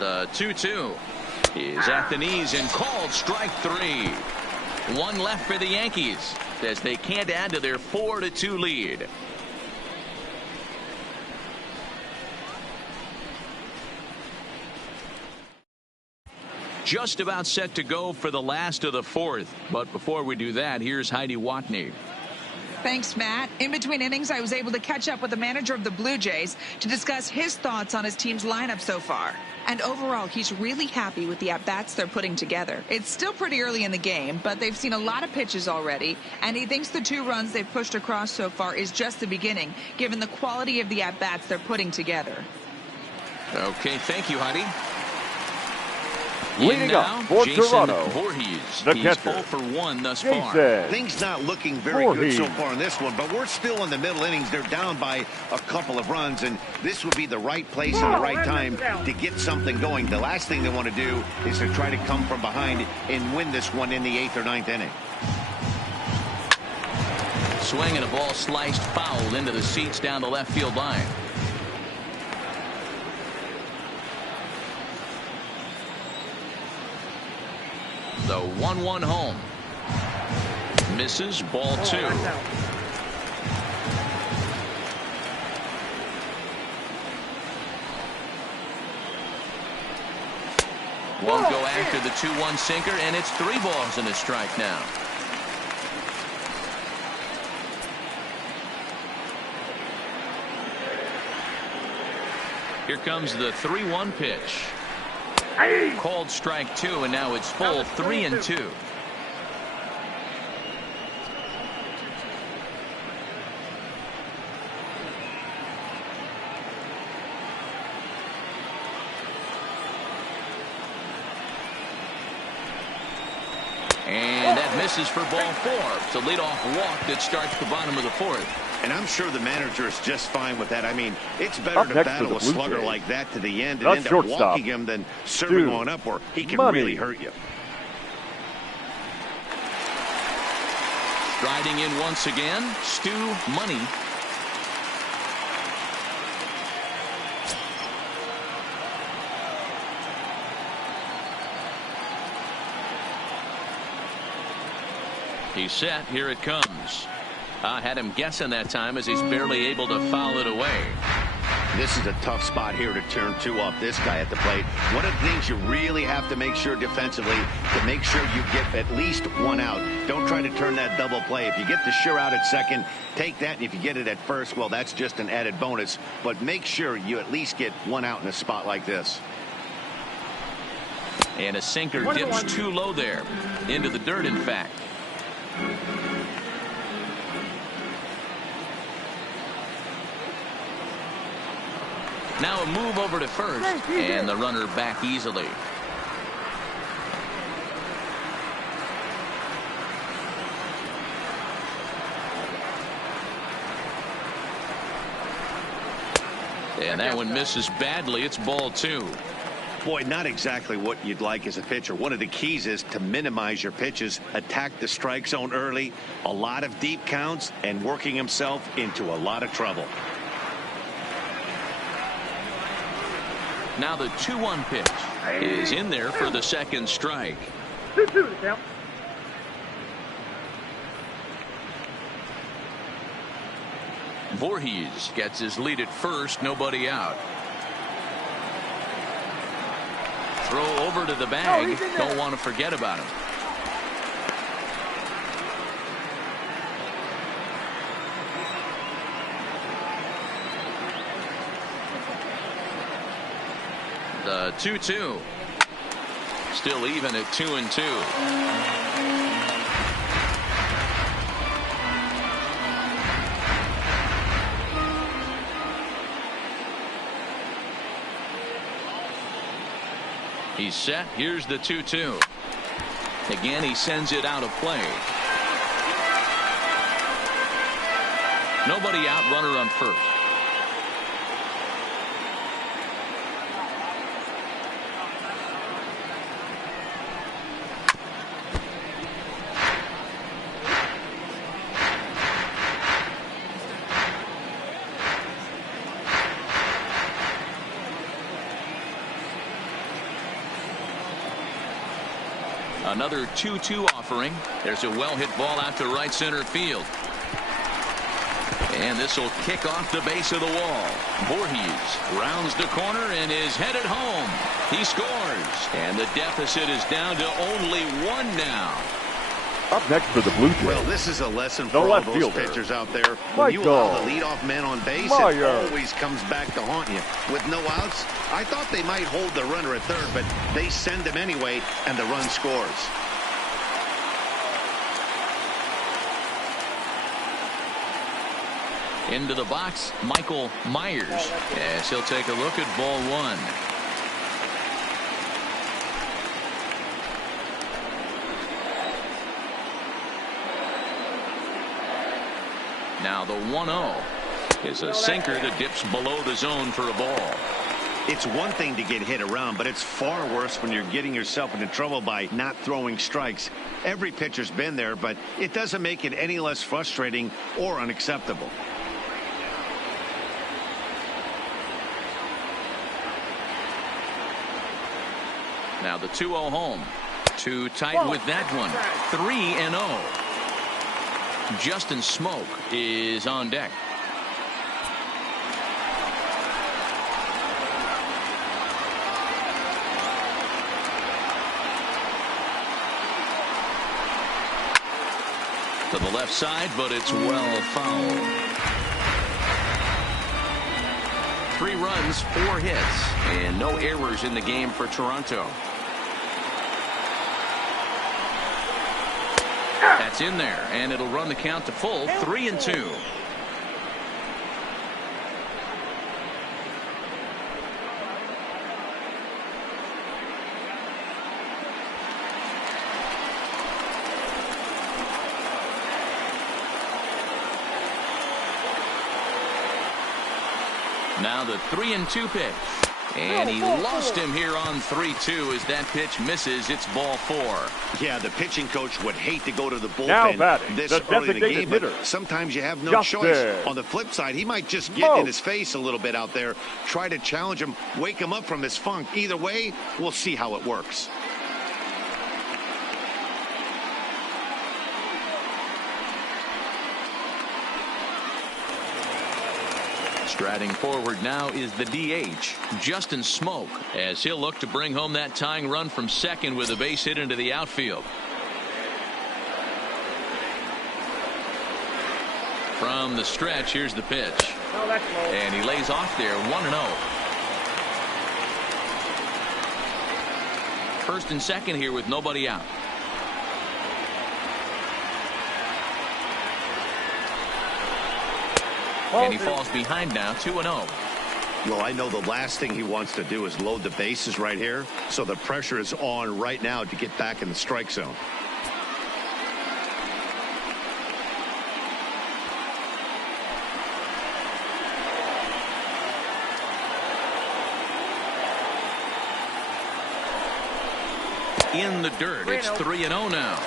The 2-2 is at the knees and called strike 3. 1 left for the Yankees as they can't add to their 4-2 lead. Just about set to go for the last of the 4th. But before we do that, here's Heidi Watney. Thanks, Matt. In between innings, I was able to catch up with the manager of the Blue Jays to discuss his thoughts on his team's lineup so far. And overall, he's really happy with the at-bats they're putting together. It's still pretty early in the game, but they've seen a lot of pitches already, and he thinks the 2 runs they've pushed across so far is just the beginning, given the quality of the at-bats they're putting together. Okay, thank you, Heidi. Leading up for Toronto, Voorhees. the He's catcher, 0 for 1 thus Jason far. Things not looking very good so far in this one, but we're still in the middle innings. They're down by a couple of runs, and this would be the right place and the right time to get something going. The last thing they want to do is to try to come from behind and win this one in the 8th or 9th inning. swing and a ball sliced foul into the seats down the left field line. The 1-1 home. Misses, ball 2. Won't go after the 2-1 sinker, and it's 3 balls and a strike now. Here comes the 3-1 pitch. Called strike 2, and now it's full 3-2. And that misses for ball 4. It's a leadoff walk that starts the bottom of the 4th. And I'm sure the manager is just fine with that. I mean, it's better to battle a slugger like that to the end and end up walking him than serving on up where he can really hurt you. Striding in once again, Stu Money. He's set. Here it comes. I had him guessing that time as he's barely able to foul it away. This is a tough spot here to turn 2 off this guy at the plate. One of the things you really have to make sure defensively to make sure you get at least 1 out. Don't try to turn that double play. If you get the sure out at second, take that. And if you get it at first, well, that's just an added bonus. But make sure you at least get 1 out in a spot like this. And a sinker dips too low there. Into the dirt, in fact. Now a move over to first, and the runner back easily. And that one misses badly. It's ball 2. Boy, not exactly what you'd like as a pitcher. One of the keys is to minimize your pitches, attack the strike zone early, a lot of deep counts, and working himself into a lot of trouble. Now the 2-1 pitch is in there for the second strike. 2-2 to count. Voorhees gets his lead at first, nobody out. Throw over to the bag. Don't want to forget about him. The 2-2. Still even at 2-2. He's set. Here's the 2-2. Again, he sends it out of play. Nobody out, runner on first. Another 2-2 offering. There's a well-hit ball out to right center field. And this will kick off the base of the wall. Voorhees rounds the corner and is headed home. He scores. And the deficit is down to only 1 now. Up next for the Blue Jays. Well, this is a lesson for all those pitchers out there. When you allow the leadoff man on base, it always comes back to haunt you. With no outs, I thought they might hold the runner at third, but they send him anyway, and the run scores. Into the box, Michael Myers, as he'll take a look at ball 1. Now the 1-0 is a sinker that dips below the zone for a ball. It's one thing to get hit around, but it's far worse when you're getting yourself into trouble by not throwing strikes. Every pitcher's been there, but it doesn't make it any less frustrating or unacceptable. Now the 2-0 home. Too tight with that one. 3-0. Justin Smoke is on deck. To the left side, but it's well fouled. 3 runs, 4 hits, and no errors in the game for Toronto. That's in there, and it'll run the count to full. 3-2. Now the 3-2 pitch. And he lost him here on 3-2 as that pitch misses. It's ball 4. Yeah, the pitching coach would hate to go to the Now bullpen batting, this the early in the game, hitter. but sometimes you have no Justin choice. On the flip side, he might just get in his face a little bit out there, try to challenge him, wake him up from his funk. Either way, we'll see how it works. Striding forward now is the DH, Justin Smoke, as he'll look to bring home that tying run from second with a base hit into the outfield. From the stretch, here's the pitch. And he lays off there, 1-0. First and second here with nobody out. And he falls behind now, 2-0. Well, I know the last thing he wants to do is load the bases right here, so the pressure is on right now to get back in the strike zone. In the dirt, it's 3-0 now.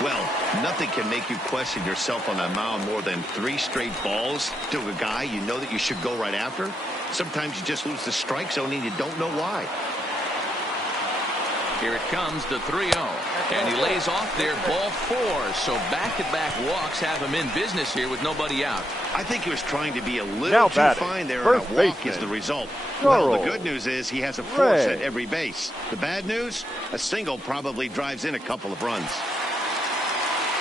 Well, nothing can make you question yourself on the mound more than 3 straight balls to a guy you know that you should go right after. Sometimes you just lose the strike zone and you don't know why. Here it comes, the 3-0. And he lays off there, ball 4. So back-to-back walks have him in business here with nobody out. I think he was trying to be a little too fine there, and a walk is the result. Well, the good news is he has a force at every base. The bad news, a single probably drives in a couple of runs.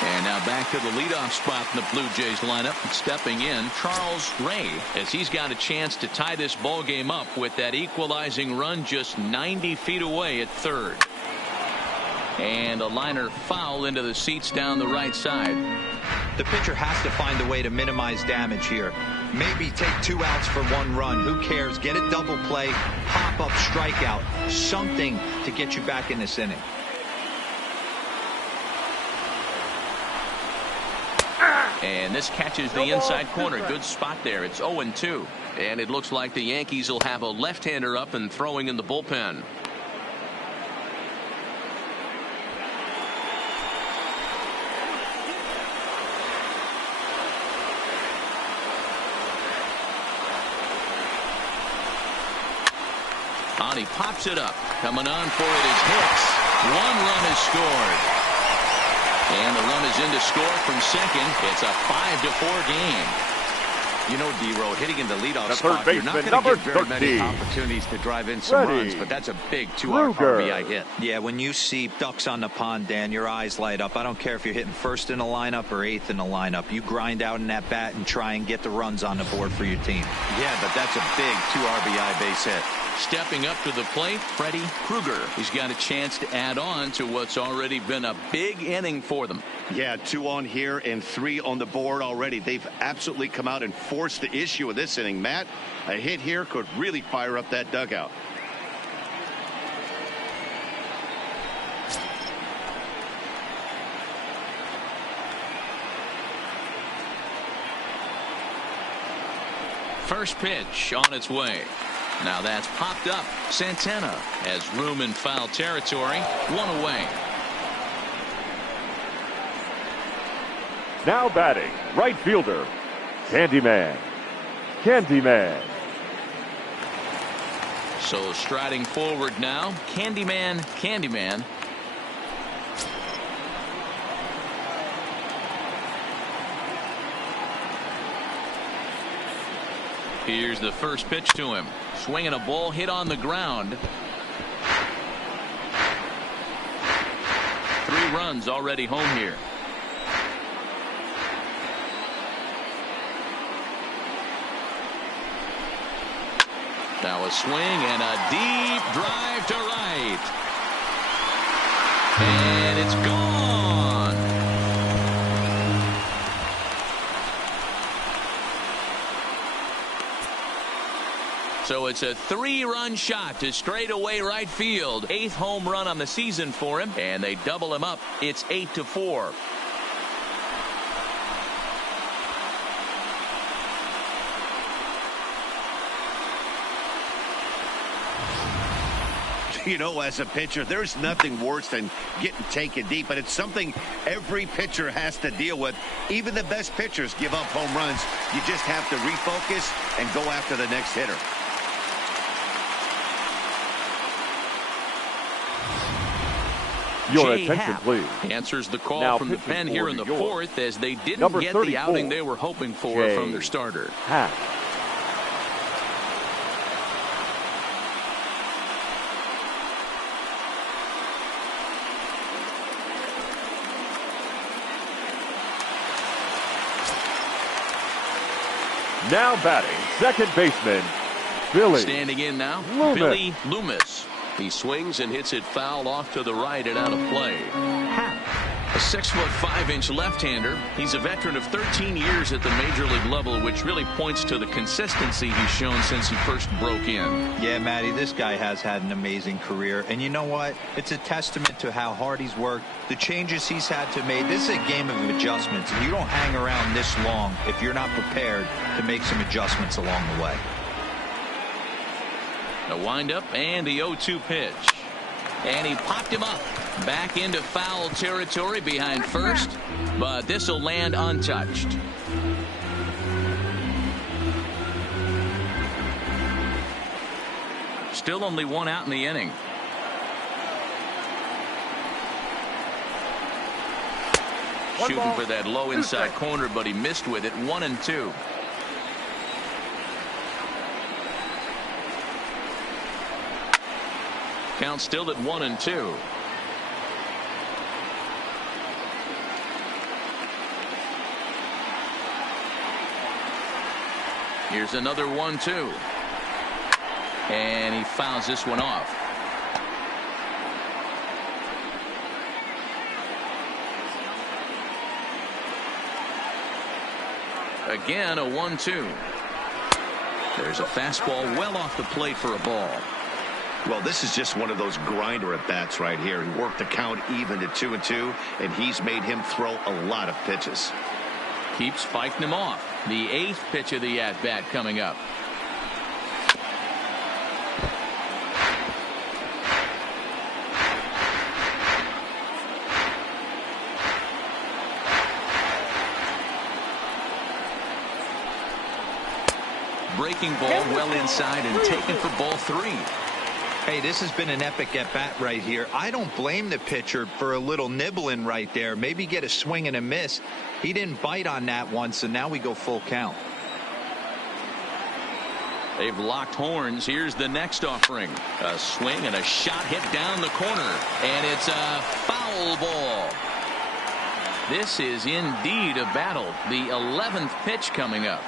And now back to the leadoff spot in the Blue Jays lineup. Stepping in, Charles Ray, as he's got a chance to tie this ball game up with that equalizing run just 90 feet away at third. And a liner foul into the seats down the right side. The pitcher has to find a way to minimize damage here. Maybe take 2 outs for 1 run. Who cares? Get a double play, pop up, strikeout, something to get you back in this inning. And this catches the inside corner. Good spot there. It's 0-2. And it looks like the Yankees will have a left-hander up and throwing in the bullpen. On, he pops it up. Coming on for it is Hicks. 1 run is scored. And the run is in to score from second. It's a 5-4 game. You know, D-Row, hitting in the leadoff spot, you're not going to get very many opportunities to drive in some runs, but that's a big 2-out RBI hit. Yeah, when you see ducks on the pond, Dan, your eyes light up. I don't care if you're hitting first in the lineup or 8th in the lineup. You grind out in that bat and try and get the runs on the board for your team. Yeah, but that's a big 2 RBI base hit. Stepping up to the plate, Freddie Krueger. He's got a chance to add on to what's already been a big inning for them. Yeah, 2 on here and 3 on the board already. They've absolutely come out and forced the issue of this inning. Matt, a hit here could really fire up that dugout. First pitch on its way. Now that's popped up. Santana has room in foul territory. One away. Now batting, right fielder, Candyman. Candyman. So striding forward now, Candyman. Candyman. Here's the first pitch to him. Swinging a ball hit on the ground. 3 runs already home here. Now a swing and a deep drive to right. And it's gone. So it's a 3-run shot to straightaway right field. 8th home run on the season for him, and they double him up. It's 8-4. You know, as a pitcher, there's nothing worse than getting taken deep, but it's something every pitcher has to deal with. Even the best pitchers give up home runs. You just have to refocus and go after the next hitter. Your attention, please. Answers the call now from the pen here in the 4th, as they didn't get 34, the outing they were hoping for from their starter. Now batting, second baseman, Billy. Standing in now, Loomis. Billy Loomis. He swings and hits it foul off to the right and out of play. A 6'5" left-hander. He's a veteran of 13 years at the major league level, which really points to the consistency he's shown since he first broke in. Yeah, Matty, this guy has had an amazing career. And you know what? It's a testament to how hard he's worked, the changes he's had to make. This is a game of adjustments, and you don't hang around this long if you're not prepared to make some adjustments along the way. A windup and the 0-2 pitch. And he popped him up. Back into foul territory behind first, but this will land untouched. Still only 1 out in the inning. Shooting for that low inside corner, but he missed with it. 1-2. Count still at 1-2. Here's another 1-2. And he fouls this one off. Again, a 1-2. There's a fastball well off the plate for a ball. Well, this is just one of those grinder at bats right here. He worked the count even to 2-2, and he's made him throw a lot of pitches. Keeps fighting him off. The 8th pitch of the at bat coming up. Breaking ball well inside and taken for ball 3. Hey, this has been an epic at-bat right here. I don't blame the pitcher for a little nibbling right there. Maybe get a swing and a miss. He didn't bite on that one, so now we go full count. They've locked horns. Here's the next offering. A swing and a shot hit down the corner. And it's a foul ball. This is indeed a battle. The 11th pitch coming up.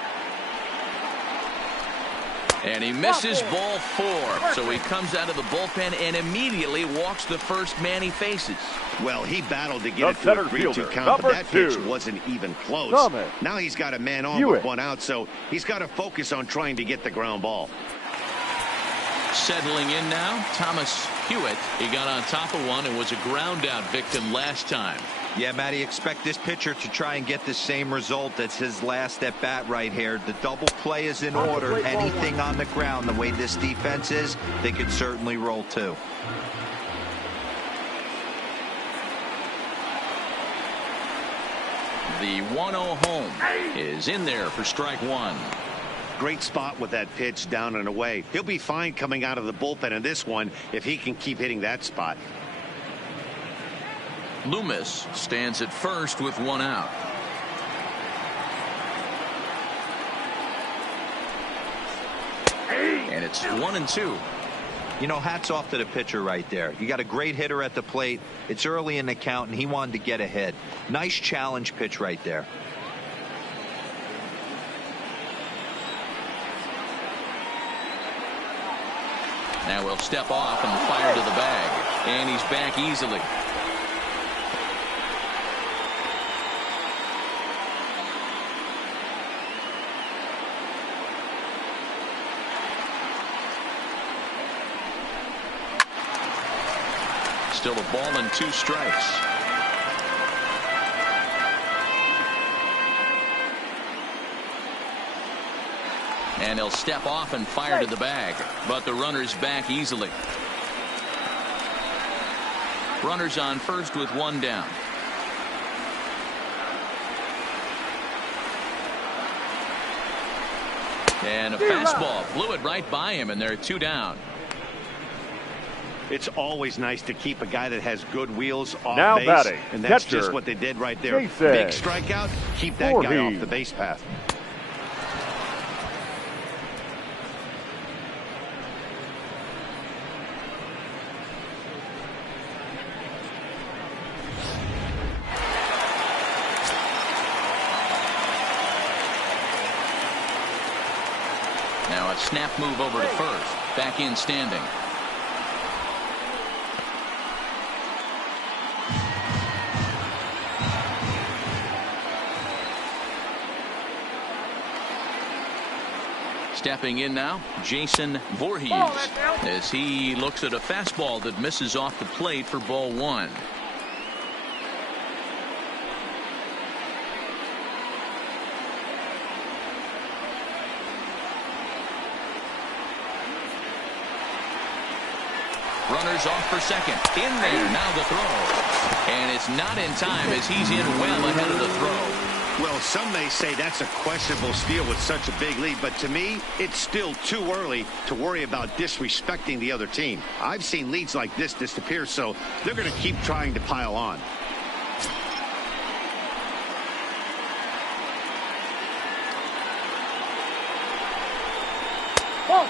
And he misses ball 4. So he comes out of the bullpen and immediately walks the first man he faces. Well, he battled to get it to a 3-2 count, but that pitch wasn't even close. Now he's got a man on with 1 out, so he's got to focus on trying to get the ground ball. Settling in now, Thomas Hewitt. He got on top of one and was a ground out victim last time. Yeah, Matty, expect this pitcher to try and get the same result as his last at bat right here. The double play is in order. Anything on the ground, the way this defense is, they could certainly roll too. The 1-0 home is in there for strike one. Great spot with that pitch down and away. He'll be fine coming out of the bullpen in this one if he can keep hitting that spot. Loomis stands at first with one out. And it's 1-2. You know, hats off to the pitcher right there. You got a great hitter at the plate. It's early in the count, and he wanted to get ahead. Nice challenge pitch right there. Now he'll step off and fire to the bag. And he's back easily. Still a ball and 2 strikes. And he'll step off and fire to the bag, but the runner's back easily. Runners on first with 1 down. And a fastball blew it right by him, and they're 2 down. It's always nice to keep a guy that has good wheels off now base, batting, and that's catcher, just what they did right there. Jason. Big strikeout, keep that guy off the base path. Now a snap move over to first. Back in standing. Stepping in now, Jason Voorhees, as he looks at a fastball that misses off the plate for ball 1. Runners off for second. In there, now the throw. And it's not in time as he's in well ahead of the throw. Well, some may say that's a questionable steal with such a big lead, but to me, it's still too early to worry about disrespecting the other team. I've seen leads like this disappear, so they're going to keep trying to pile on.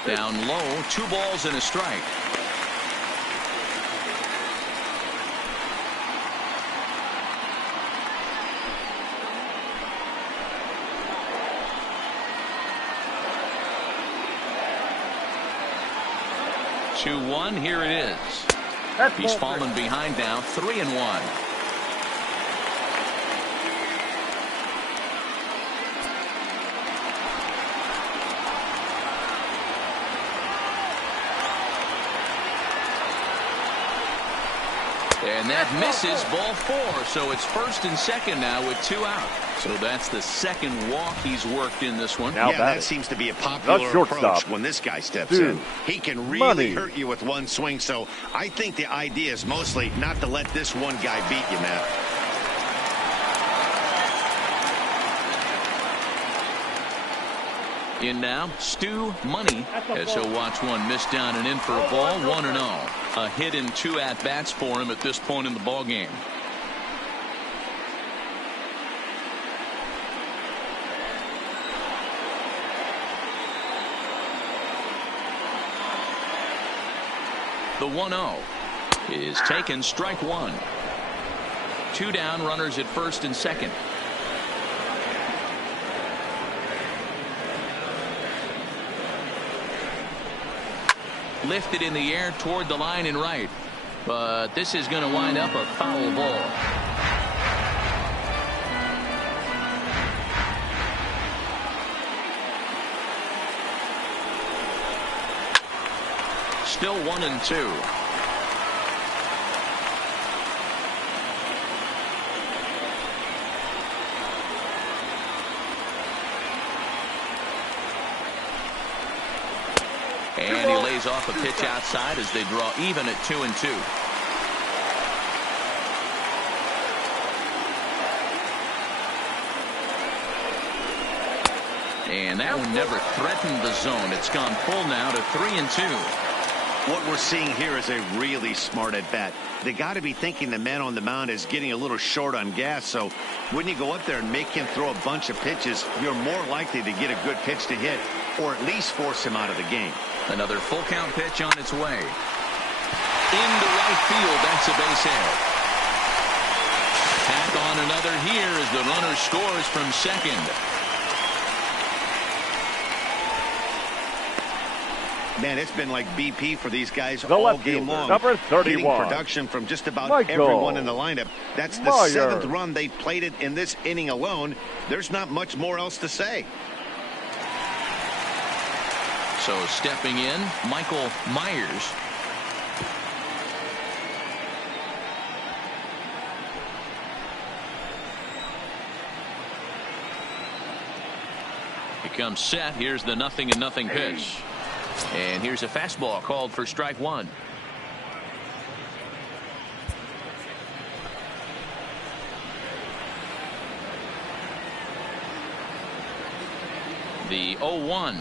Down low, 2 balls and a strike. Two-1, here it is. He's fallen behind now, 3-1. And that misses, ball 4. So it's first and second now with 2 out. So that's the second walk he's worked in this one. Now that seems to be a popular approach when this guy steps in. He can really hurt you with one swing. So I think the idea is mostly not to let this one guy beat you, Matt. In now, Stu Money, as he'll watch one miss down and in for a ball, 1-0. A hit in 2 at-bats for him at this point in the ball game. The 1-0 is taken, strike 1. 2 down, runners at first and second. Lifted in the air toward the line and right, but this is going to wind up a foul ball. Still 1-2. And he lays off a pitch outside as they draw even at 2-2. And that one never threatened the zone. It's gone full now to 3-2. What we're seeing here is a really smart at bat. They got to be thinking the man on the mound is getting a little short on gas. So when you go up there and make him throw a bunch of pitches, you're more likely to get a good pitch to hit or at least force him out of the game. Another full count pitch on its way. Into right field. That's a base hit. Tack on another here as the runner scores from second. Man, it's been like BP for these guys all game long. Number 31. Getting production from just about everyone in the lineup. That's the 7th run they've played it in this inning alone. There's not much more else to say. So stepping in, Michael Myers. He comes set. Here's the 0-0 pitch. And here's a fastball called for strike one. The 0-1.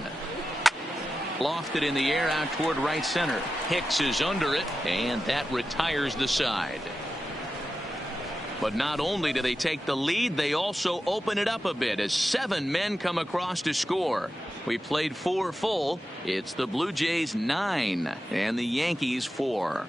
Lofted in the air out toward right center. Hicks is under it, and that retires the side. But not only do they take the lead, they also open it up a bit as 7 men come across to score. We played 4 full. It's the Blue Jays 9 and the Yankees 4.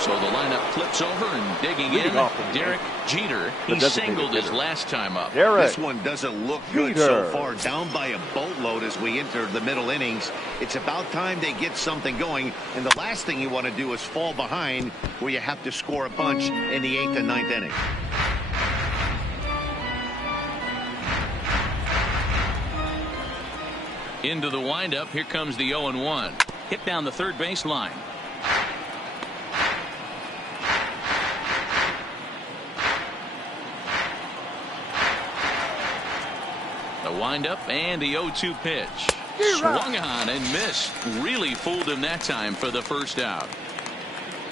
So the lineup flips over and digging in. Derek Jeter. He singled his last time up. This one doesn't look good so far. Down by a boatload as we enter the middle innings. It's about time they get something going. And the last thing you want to do is fall behind where you have to score a bunch in the 8th and 9th inning. Into the windup. Here comes the 0-1. Hit down the third base line. The windup and the 0-2 pitch. Swung on and missed. Really fooled him that time for the first out.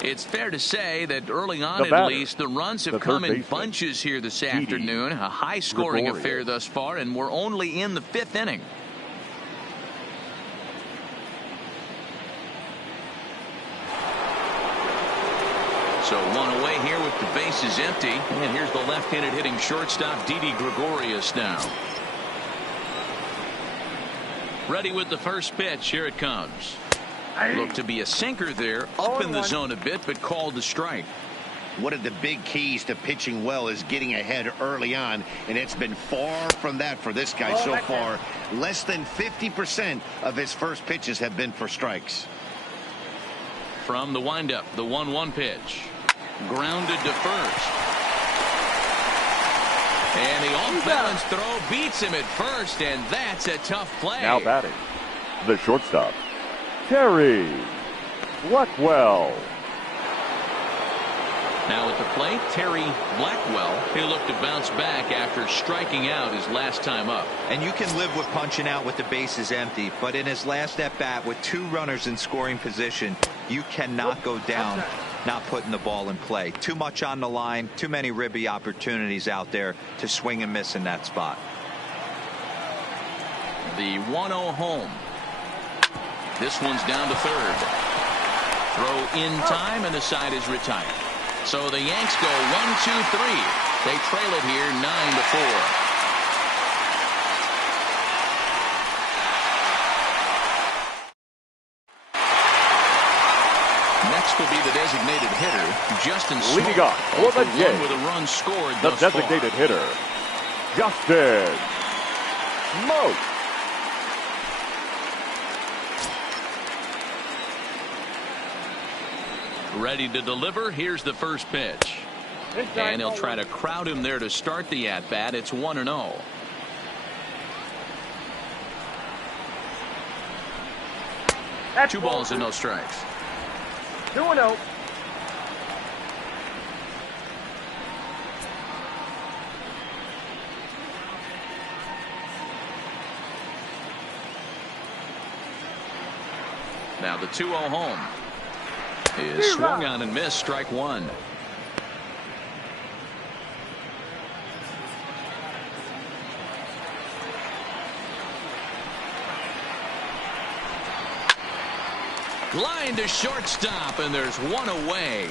It's fair to say that early on at least the runs have come in bunches here this afternoon. A high-scoring affair thus far, and we're only in the 5th inning. So one away here with the bases empty. And here's the left-handed hitting shortstop, Didi Gregorius now. Ready with the first pitch. Here it comes. Looked to be a sinker there, up in the zone a bit, but called the strike. One of the big keys to pitching well is getting ahead early on, and it's been far from that for this guy so far. Less than 50% of his first pitches have been for strikes. From the windup, the 1-1 pitch. Grounded to first. And the off-balance throw beats him at first, and that's a tough play. Now batting, the shortstop, Terry Blackwell. Now at the plate, Terry Blackwell. He'll look to bounce back after striking out his last time up. And you can live with punching out with the bases empty, but in his last at bat with 2 runners in scoring position, you cannot go down not putting the ball in play. Too much on the line, too many ribby opportunities out there to swing and miss in that spot. The 1-0 home. This one's down to third. Throw in time, and the side is retired. So the Yanks go 1-2-3. They trail it here 9-4. Next will be the designated hitter, Justin Smoke. Leading off for the Jays, with a run scored the thus designated far. hitter, Justin Smoke. Ready to deliver. Here's the first pitch. And he'll try to crowd him there to start the at-bat. It's 1-0. That's 2 balls and no strikes. 2-0. Now the 2-0 home is swung on and missed. Strike one. Line to shortstop, and there's one away.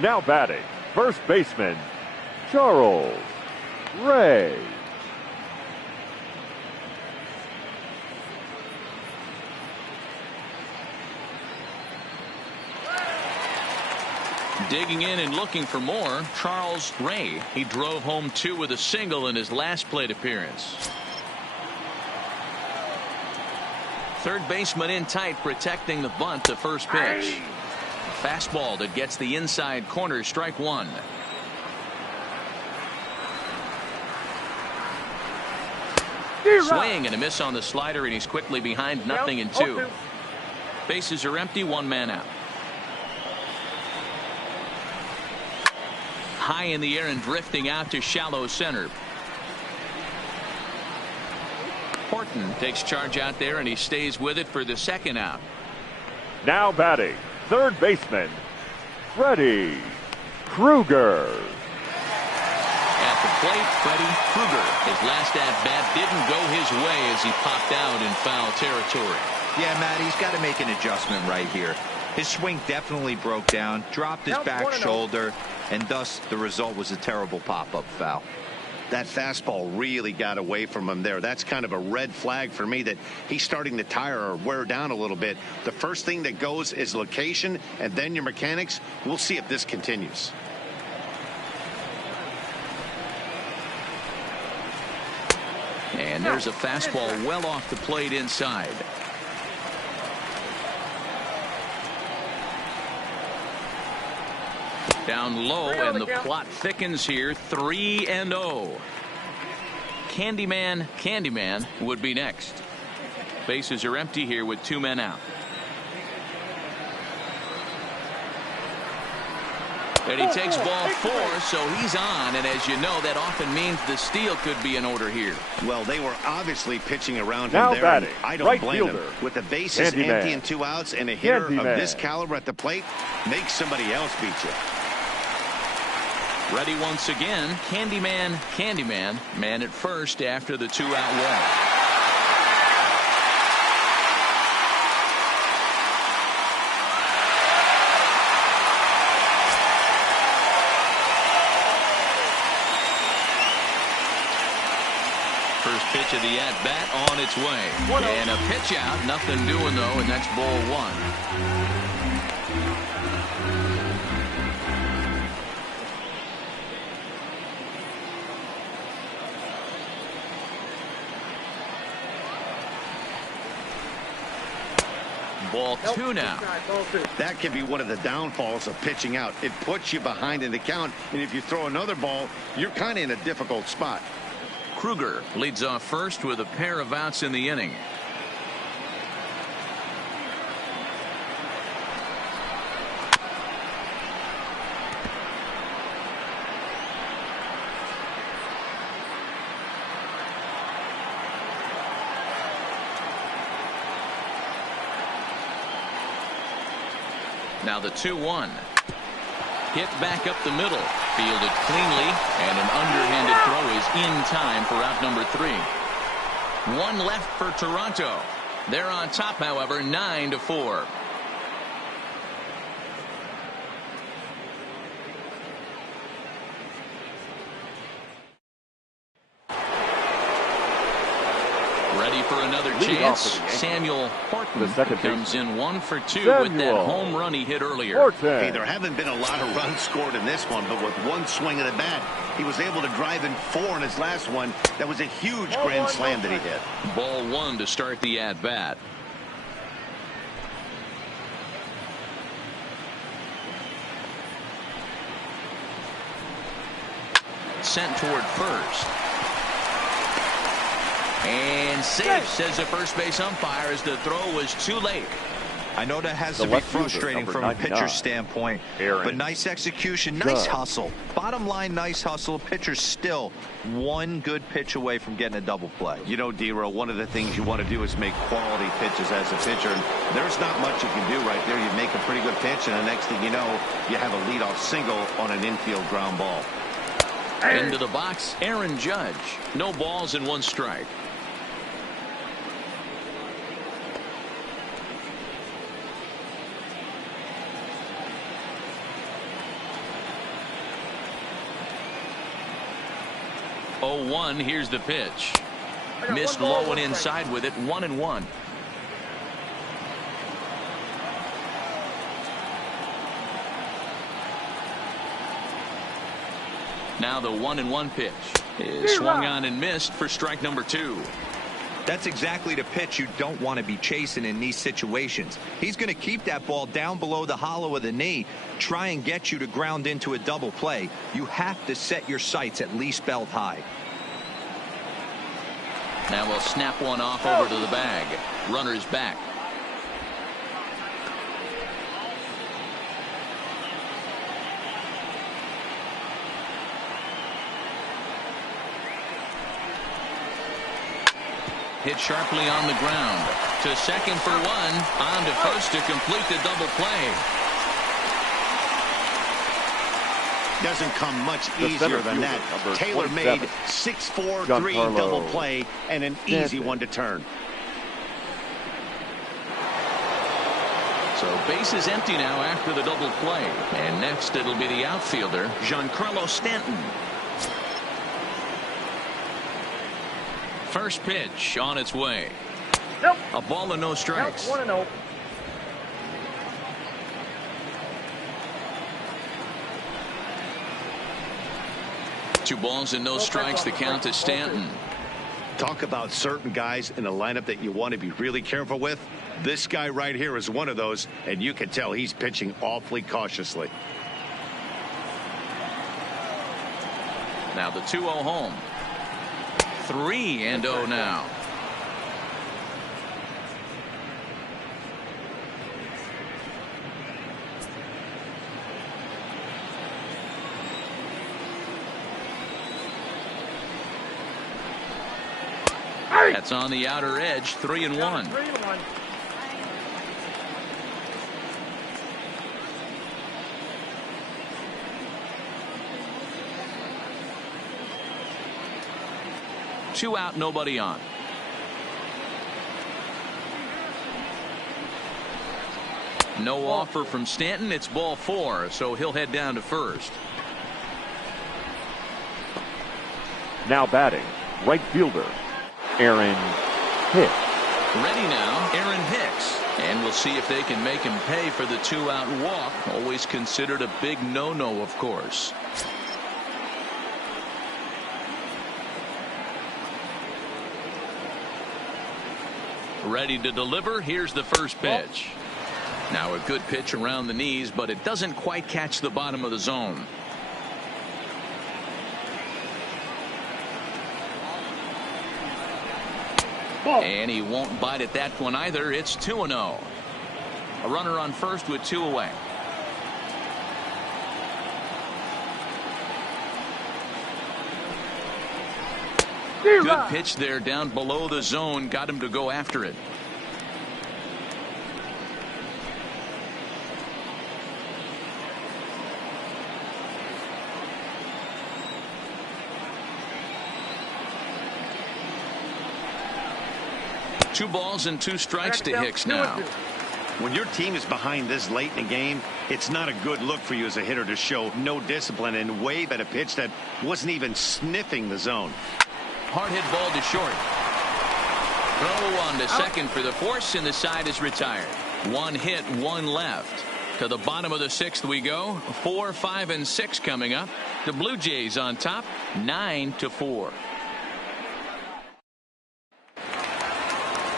Now batting, first baseman, Charles Ray. Digging in and looking for more, Charles Ray. He drove home 2 with a single in his last plate appearance. Third baseman in tight, protecting the bunt to first pitch. Fastball that gets the inside corner. Strike one. Swing and a miss on the slider, and he's quickly behind 0-2. Bases are empty, 1 man out. High in the air and drifting out to shallow center. Horton takes charge out there, and he stays with it for the second out. Now batting, third baseman, Freddie Krueger. At the plate, Freddie Krueger. His last at-bat didn't go his way as he popped out in foul territory. Yeah, Matt, he's got to make an adjustment right here. His swing definitely broke down, dropped his back shoulder, and thus the result was a terrible pop-up foul. That fastball really got away from him there. That's kind of a red flag for me that he's starting to tire or wear down a little bit. The first thing that goes is location, and then your mechanics. We'll see if this continues. And there's a fastball well off the plate inside. Down low, and the plot thickens here. 3-0. Candyman would be next. Bases are empty here with 2 men out. And he takes ball 4, so he's on, and as you know, that often means the steal could be in order here. Well, they were obviously pitching around now him there. Batting, I don't right blame fielder, him. With the bases empty and 2 outs, and a hitter of this caliber at the plate makes somebody else beat you. Ready once again. Candyman. Man at first after the 2-out walk. First pitch of the at-bat on its way. And a pitch out. Nothing doing, though, and that's ball 1. Ball 2 now. That can be one of the downfalls of pitching out. It puts you behind in the count, and if you throw another ball, you're kind of in a difficult spot. Krueger leads off first with a pair of outs in the inning. Now the 2-1. Hit back up the middle. Fielded cleanly, and an underhanded throw is in time for out number 3. 1 left for Toronto. They're on top, however, 9-4. Ready for another chance. Samuel Horton comes in 1 for 2 with that home run he hit earlier. Hey, there haven't been a lot of runs scored in this one, but with 1 swing of the bat, he was able to drive in 4 in his last one. That was a huge grand slam that he hit. Ball 1 to start the at-bat. Sent toward first. And safe, says the first base umpire, as the throw was too late. I know that has to be frustrating from a pitcher's standpoint, but nice execution, nice hustle. Bottom line, nice hustle. Pitcher's still one good pitch away from getting a double play. You know, D-Row, one of the things you want to do is make quality pitches as a pitcher. And there's not much you can do right there. You make a pretty good pitch, and the next thing you know, you have a leadoff single on an infield ground ball. Into the box, Aaron Judge. No balls and 1 strike. Oh, 1. Here's the pitch. Missed low and inside with it. 1-1. Now the 1-1 pitch is swung on and missed for strike number 2. That's exactly the pitch you don't want to be chasing in these situations. He's going to keep that ball down below the hollow of the knee, try and get you to ground into a double play. You have to set your sights at least belt high. Now we'll snap one off over to the bag. Runner's back. Hit sharply on the ground. To second for 1. On to first to complete the double play. Doesn't come much easier than that. Taylor made 6-4-3 double play and an easy one to turn. So base is empty now after the double play. And next it'll be the outfielder, Giancarlo Stanton. First pitch on its way. A ball and no strikes. 1-0. Two balls and no strikes. The count to Stanton. Talk about certain guys in a lineup that you want to be really careful with. This guy right here is one of those, and you can tell he's pitching awfully cautiously. Now the 2-0 home. 3-0 now. That's on the outer edge. 3-1. 3-1. Two out, nobody on. No offer from Stanton. It's ball 4, so he'll head down to first. Now batting, right fielder, Aaron Hicks. Ready now, Aaron Hicks. And we'll see if they can make him pay for the 2-out walk. Always considered a big no-no, of course. Ready to deliver. Here's the first pitch. Now a good pitch around the knees, but it doesn't quite catch the bottom of the zone. And he won't bite at that one either. It's 2-0. A runner on first with 2 away. Good pitch there down below the zone. Got him to go after it. Two balls and 2 strikes to Hicks now. When your team is behind this late in the game, it's not a good look for you as a hitter to show no discipline and wave at a pitch that wasn't even sniffing the zone. Hard hit ball to short. Throw on to second for the force, and the side is retired. 1 hit, 1 left. To the bottom of the 6th we go. 4, 5, and 6 coming up. The Blue Jays on top, 9-4.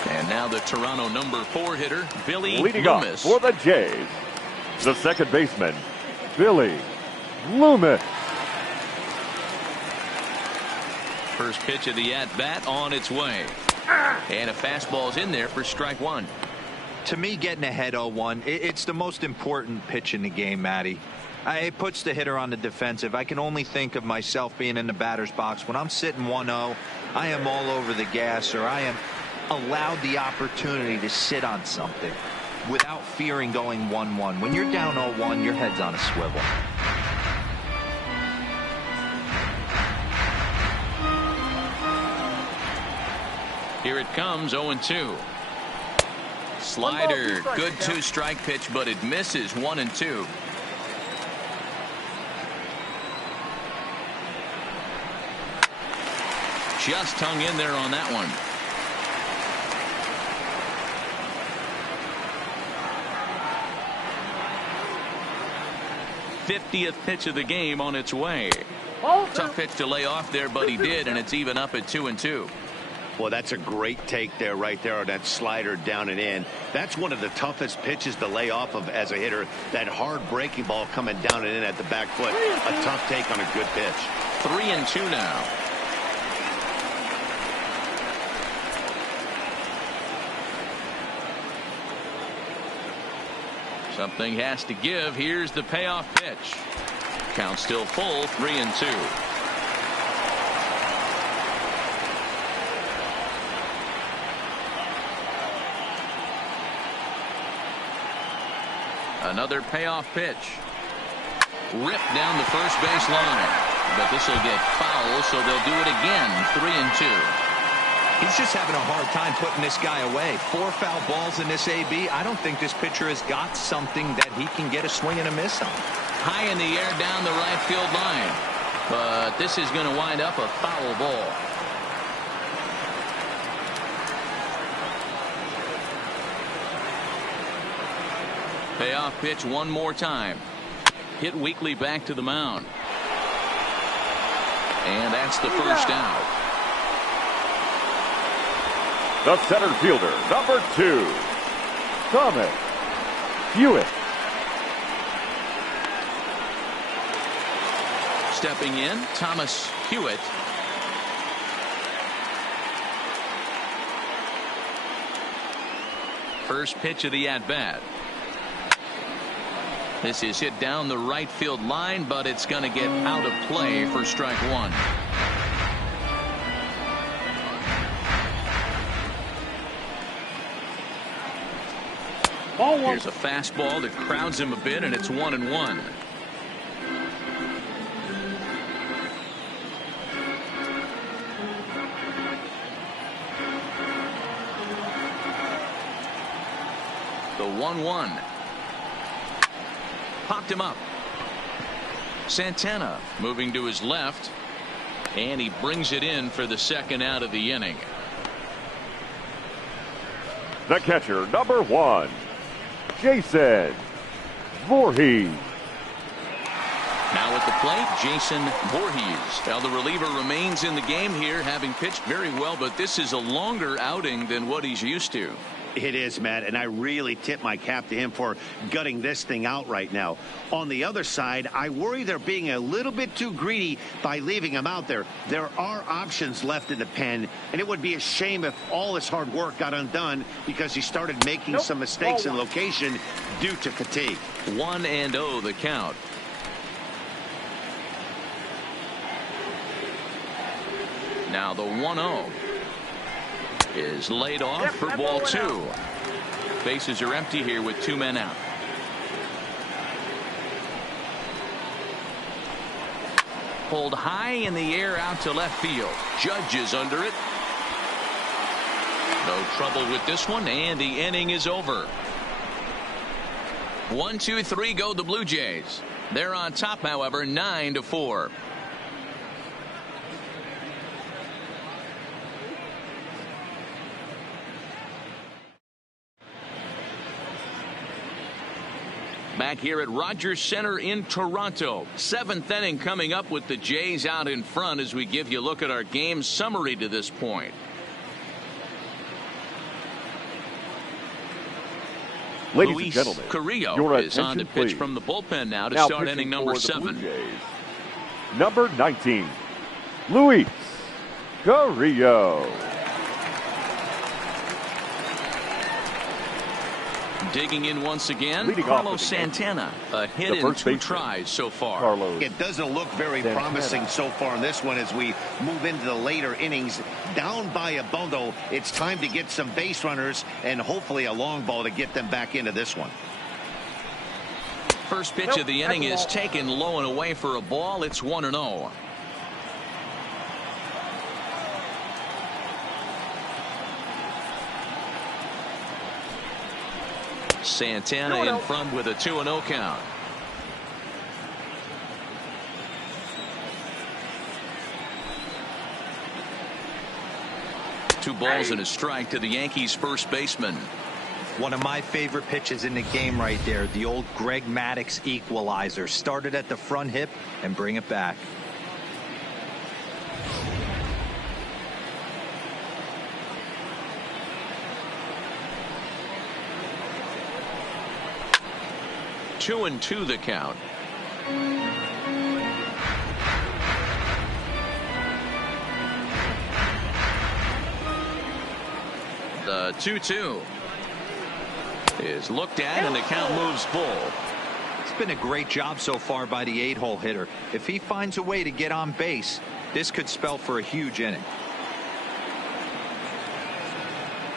And now the Toronto number 4 hitter, Billy Loomis. Off for the Jays, the second baseman, Billy Loomis. First pitch of the at-bat on its way. And a fastball's in there for strike 1. To me, getting ahead 0-1, it's the most important pitch in the game, Matty. It puts the hitter on the defensive. I can only think of myself being in the batter's box. When I'm sitting 1-0, I am all over the gas, or I am allowed the opportunity to sit on something without fearing going 1-1. When you're down 0-1, your head's on a swivel. Here it comes, 0-2. Slider, good 2-strike pitch, but it misses. 1-2. Just hung in there on that one. '50th pitch of the game on its way. Tough pitch to lay off there, but he did, and it's even up at 2-2. Well, that's a great take there, right there on that slider down and in. That's one of the toughest pitches to lay off of as a hitter. That hard breaking ball coming down and in at the back foot. A tough take on a good pitch. 3-2 now. Something has to give. Here's the payoff pitch. Count still full, 3-2. Another payoff pitch. Ripped down the first base line. But this will get foul, so they'll do it again. 3-2. He's just having a hard time putting this guy away. 4 foul balls in this AB. I don't think this pitcher has got something that he can get a swing and a miss on. High in the air down the right field line. But this is going to wind up a foul ball. Payoff pitch one more time. Hit weakly back to the mound. And that's the first out. The center fielder, number 2, Thomas Hewitt. Stepping in, Thomas Hewitt. First pitch of the at-bat. This is hit down the right field line, but it's going to get out of play for strike one. Here's a fastball that crowds him a bit, and it's 1-1. The 1-1. Popped him up. Santana moving to his left, and he brings it in for the second out of the inning. The catcher, number 1, Jason Voorhees. Now at the plate, Jason Voorhees. Now the reliever remains in the game here, having pitched very well, but this is a longer outing than what he's used to. It is, Matt, and I really tip my cap to him for gutting this thing out right now. On the other side, I worry they're being a little bit too greedy by leaving him out there. There are options left in the pen, and it would be a shame if all his hard work got undone because he started making some mistakes in location due to fatigue. 1-0 the count. Now the 1-0 is laid off for ball 2. Bases are empty here with 2 men out. Pulled high in the air out to left field. Judge is under it. No trouble with this one, and the inning is over. 1-2-3 go the Blue Jays. They're on top, however, 9-4. Back here at Rogers Center in Toronto. 7th inning coming up with the Jays out in front as we give you a look at our game summary to this point. Ladies Luis and gentlemen, Carrillo your is on to pitch please. from the bullpen now to Now start inning number for the 7. Blue Jays, number 19, Luis Carrillo. Digging in once again, Leading Carlos Santana. A hit in 2 tries so far. It doesn't look very promising so far in this one as we move into the later innings. Down by a bundle, it's time to get some base runners and hopefully a long ball to get them back into this one. First pitch of the inning is taken low and away for a ball. It's 1-0. Santana in front with a 2-0 count. Two balls and a strike to the Yankees first baseman. One of my favorite pitches in the game right there. The old Greg Maddux equalizer. Started at the front hip and bring it back. Two and two the count. The 2-2 is looked at and the count moves full. It's been a great job so far by the 8-hole hitter. If he finds a way to get on base, this could spell for a huge inning.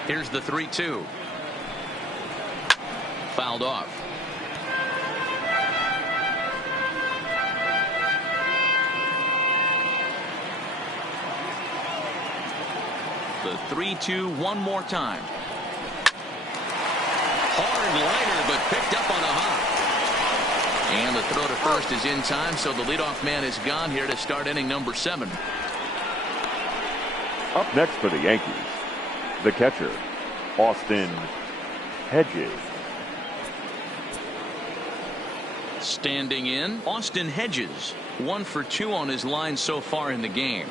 Here's the 3-2. Fouled off. The 3-2 one more time. Hard liner, but picked up on a hop. And the throw to first is in time, so the leadoff man is gone here to start inning number 7. Up next for the Yankees, the catcher, Austin Hedges. Standing in, Austin Hedges. 1 for 2 on his line so far in the game.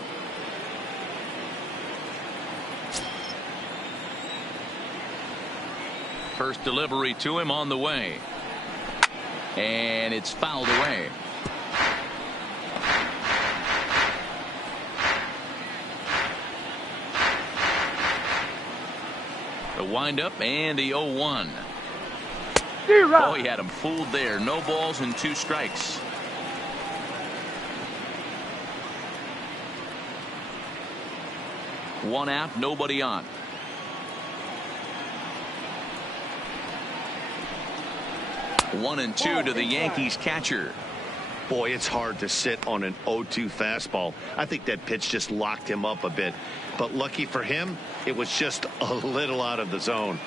First delivery to him on the way. And it's fouled away. The windup and the 0-1. Oh, he had him fooled there. No balls and 2 strikes. One out, nobody on. One and 2 to the Yankees catcher. Boy, it's hard to sit on an 0-2 fastball. I think that pitch just locked him up a bit. But lucky for him, it was just a little out of the zone.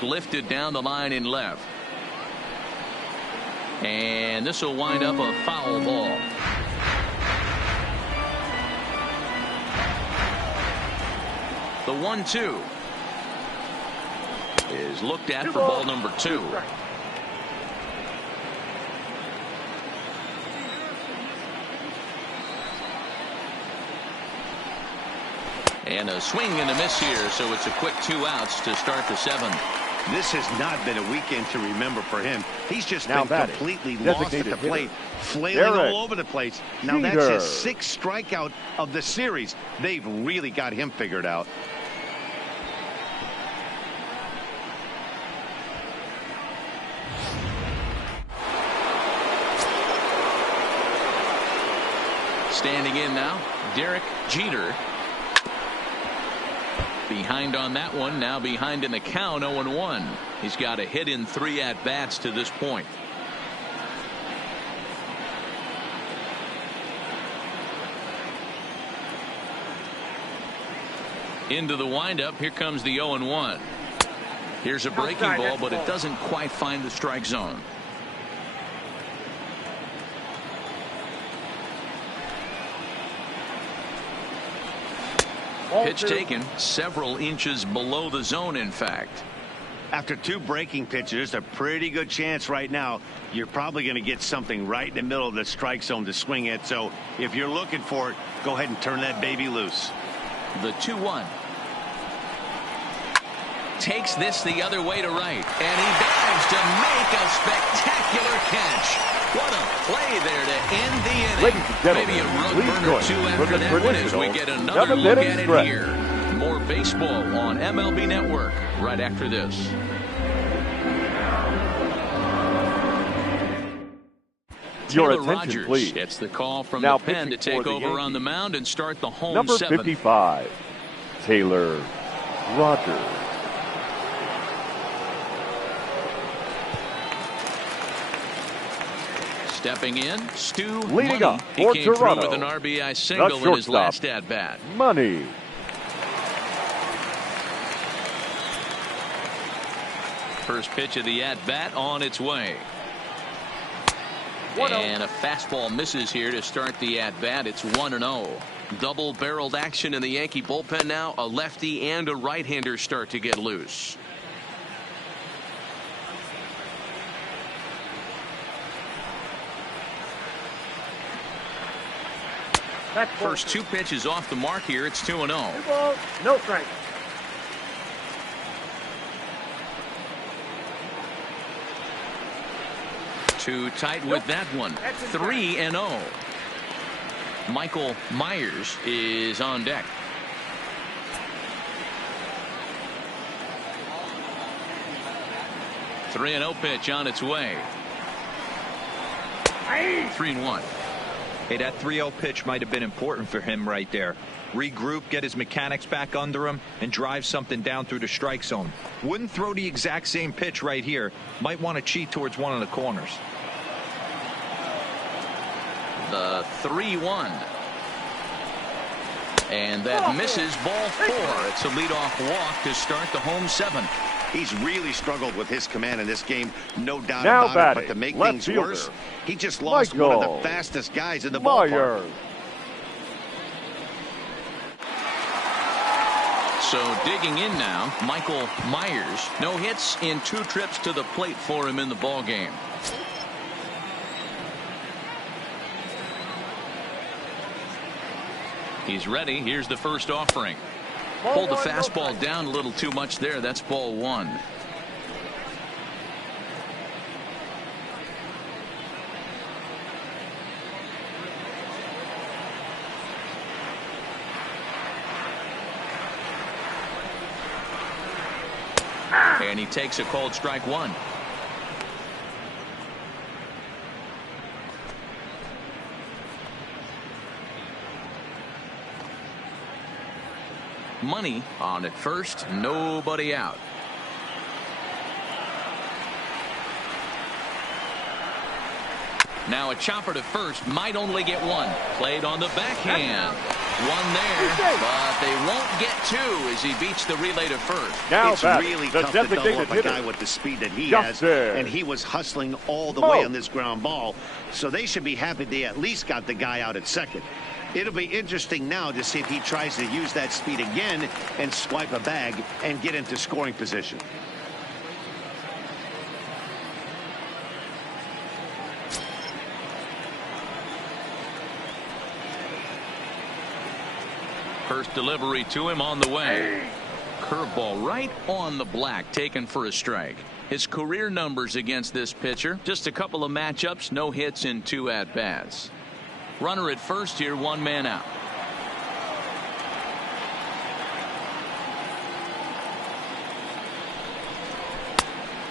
Lifted down the line in left. And this will wind up a foul ball. The 1-2 is looked at for ball number 2. And a swing and a miss here, so it's a quick 2 outs to start the 7th. This has not been a weekend to remember for him. He's just been completely lost at the plate, flailing all over the place. Now that's his 6th strikeout of the series. They've really got him figured out. Standing in now, Derek Jeter. Behind on that one, now behind in the count, 0-1. He's got a hit in 3 at-bats to this point. Into the windup, here comes the 0-1. Here's a breaking ball, but it doesn't quite find the strike zone. Pitch taken several inches below the zone, in fact. After 2 breaking pitches, a pretty good chance right now. You're probably going to get something right in the middle of the strike zone to swing at. So if you're looking for it, go ahead and turn that baby loose. The 2-1. Takes this the other way to right. And he dives to make a spectacular catch. What a play there to end the inning. Maybe a rug burner 2 after that one as we get another look at it here. more baseball on MLB Network right after this. Your Taylor attention, Rogers please. gets the call from Now the pen to take over on the mound and start the home number seventh. 55, Taylor Rogers. Stepping in, Stu Leading Money. up He for came Toronto, through with an RBI single in his last at-bat. Money. First pitch of the at-bat on its way. And a fastball misses here to start the at-bat. It's 1-0. Double-barreled action in the Yankee bullpen now. A lefty and a right-hander start to get loose. First two pitches off the mark here. It's 2-0. No strike. Too tight with that one. 3-0. Michael Myers is on deck. The 3-0 pitch on its way. 3-1. Hey, that 3-0 pitch might have been important for him right there. Regroup, get his mechanics back under him, and drive something down through the strike zone. Wouldn't throw the exact same pitch right here. Might want to cheat towards one of the corners. The 3-1. And that misses ball 4. It's a leadoff walk to start the home 7th. He's really struggled with his command in this game, no doubt Now about batting, it. But to make left things fielder, worse, he just lost one of the fastest guys in the ballpark. So digging in now, Michael Myers. No hits in 2 trips to the plate for him in the ball game. He's ready. Here's the first offering. Pulled the fastball down a little too much there. That's ball 1. And he takes a called strike 1. Money on at first, nobody out. Now a chopper to first, might only get 1. Played on the backhand. 1 there, but they won't get 2 as he beats the relay to first. Now it's really tough to double up a guy with the speed that he has, and he was hustling all the way on this ground ball, so they should be happy they at least got the guy out at second. It'll be interesting now to see if he tries to use that speed again and swipe a bag and get into scoring position. First delivery to him on the way. Curveball right on the black, taken for a strike. His career numbers against this pitcher, just a couple of matchups, no hits in 2 at-bats. Runner at first here, 1 man out.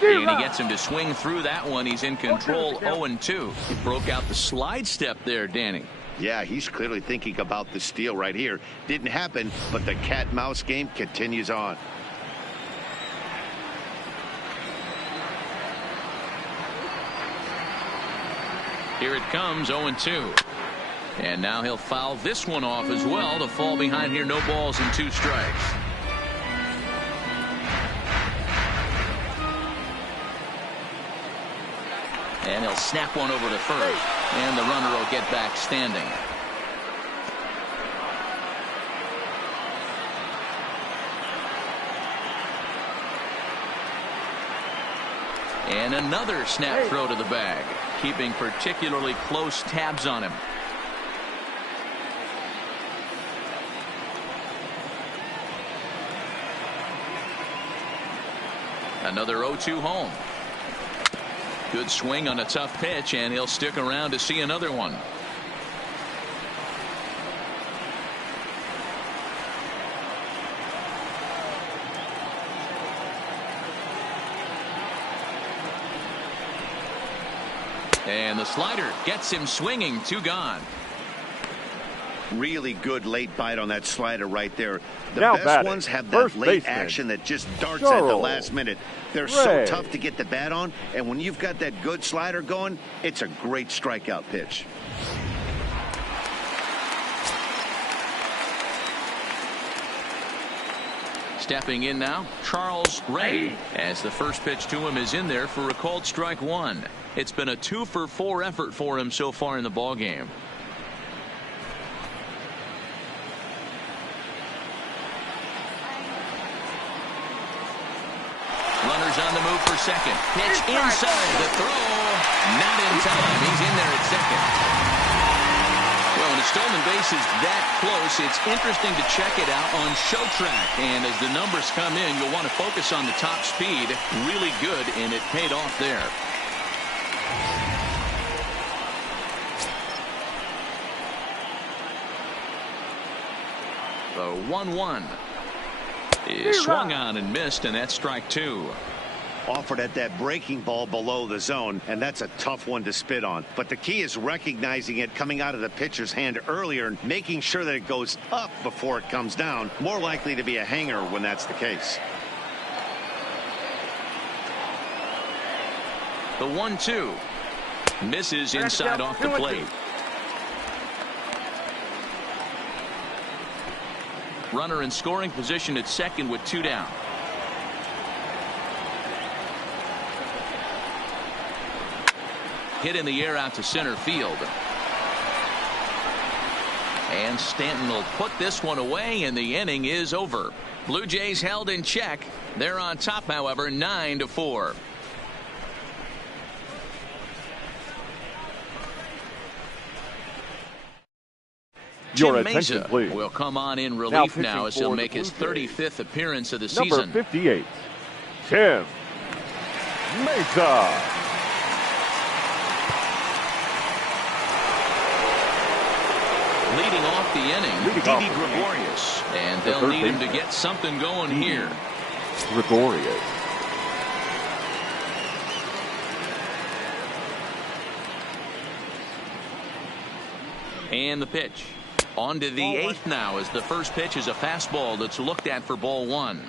And he gets him to swing through that one. He's in control. 0-2. He broke out the slide step there, Danny. Yeah, he's clearly thinking about the steal right here. Didn't happen, but the cat-mouse game continues on. Here it comes, 0-2. And now he'll foul this one off as well to fall behind here. No balls and 2 strikes. And he'll snap one over to first. And the runner will get back standing. And another snap throw to the bag, keeping particularly close tabs on him. Another 0-2 home. Good swing on a tough pitch, and he'll stick around to see another one. And the slider gets him swinging. 2 gone. Really good late bite on that slider right there. The Now best batting, ones have that late baseman, action that just darts at the last minute. They're so Ray. tough to get the bat on, and when you've got that good slider going, it's a great strikeout pitch. Stepping in now, Charles Ray, as the first pitch to him is in there for a called strike 1. It's been a 2-for-4 effort for him so far in the ballgame. Runners on the move for second. Pitch inside. The throw, not in time. He's in there at second. Well, when a stolen base is that close, it's interesting to check it out on show track. And as the numbers come in, you'll want to focus on the top speed. Really good, and it paid off there. The 1-1 is swung on and missed, and that's strike 2. Offered at that breaking ball below the zone, and that's a tough one to spit on. But the key is recognizing it coming out of the pitcher's hand earlier and making sure that it goes up before it comes down. More likely to be a hanger when that's the case. The 1-2 misses inside off the plate. Runner in scoring position at second with 2 down. Hit in the air out to center field. And Stanton will put this one away, and the inning is over. Blue Jays held in check. They're on top, however, 9-4. Your Jim attention, Mesa please. will come on in relief now as he'll make his 35th appearance of the season. Number 58, Tim Mesa. Leading off the inning, Didi Gregorius. And they'll need him to get something going here. Gregorius. And the pitch. On to the 8th now, as the first pitch is a fastball that's looked at for ball 1.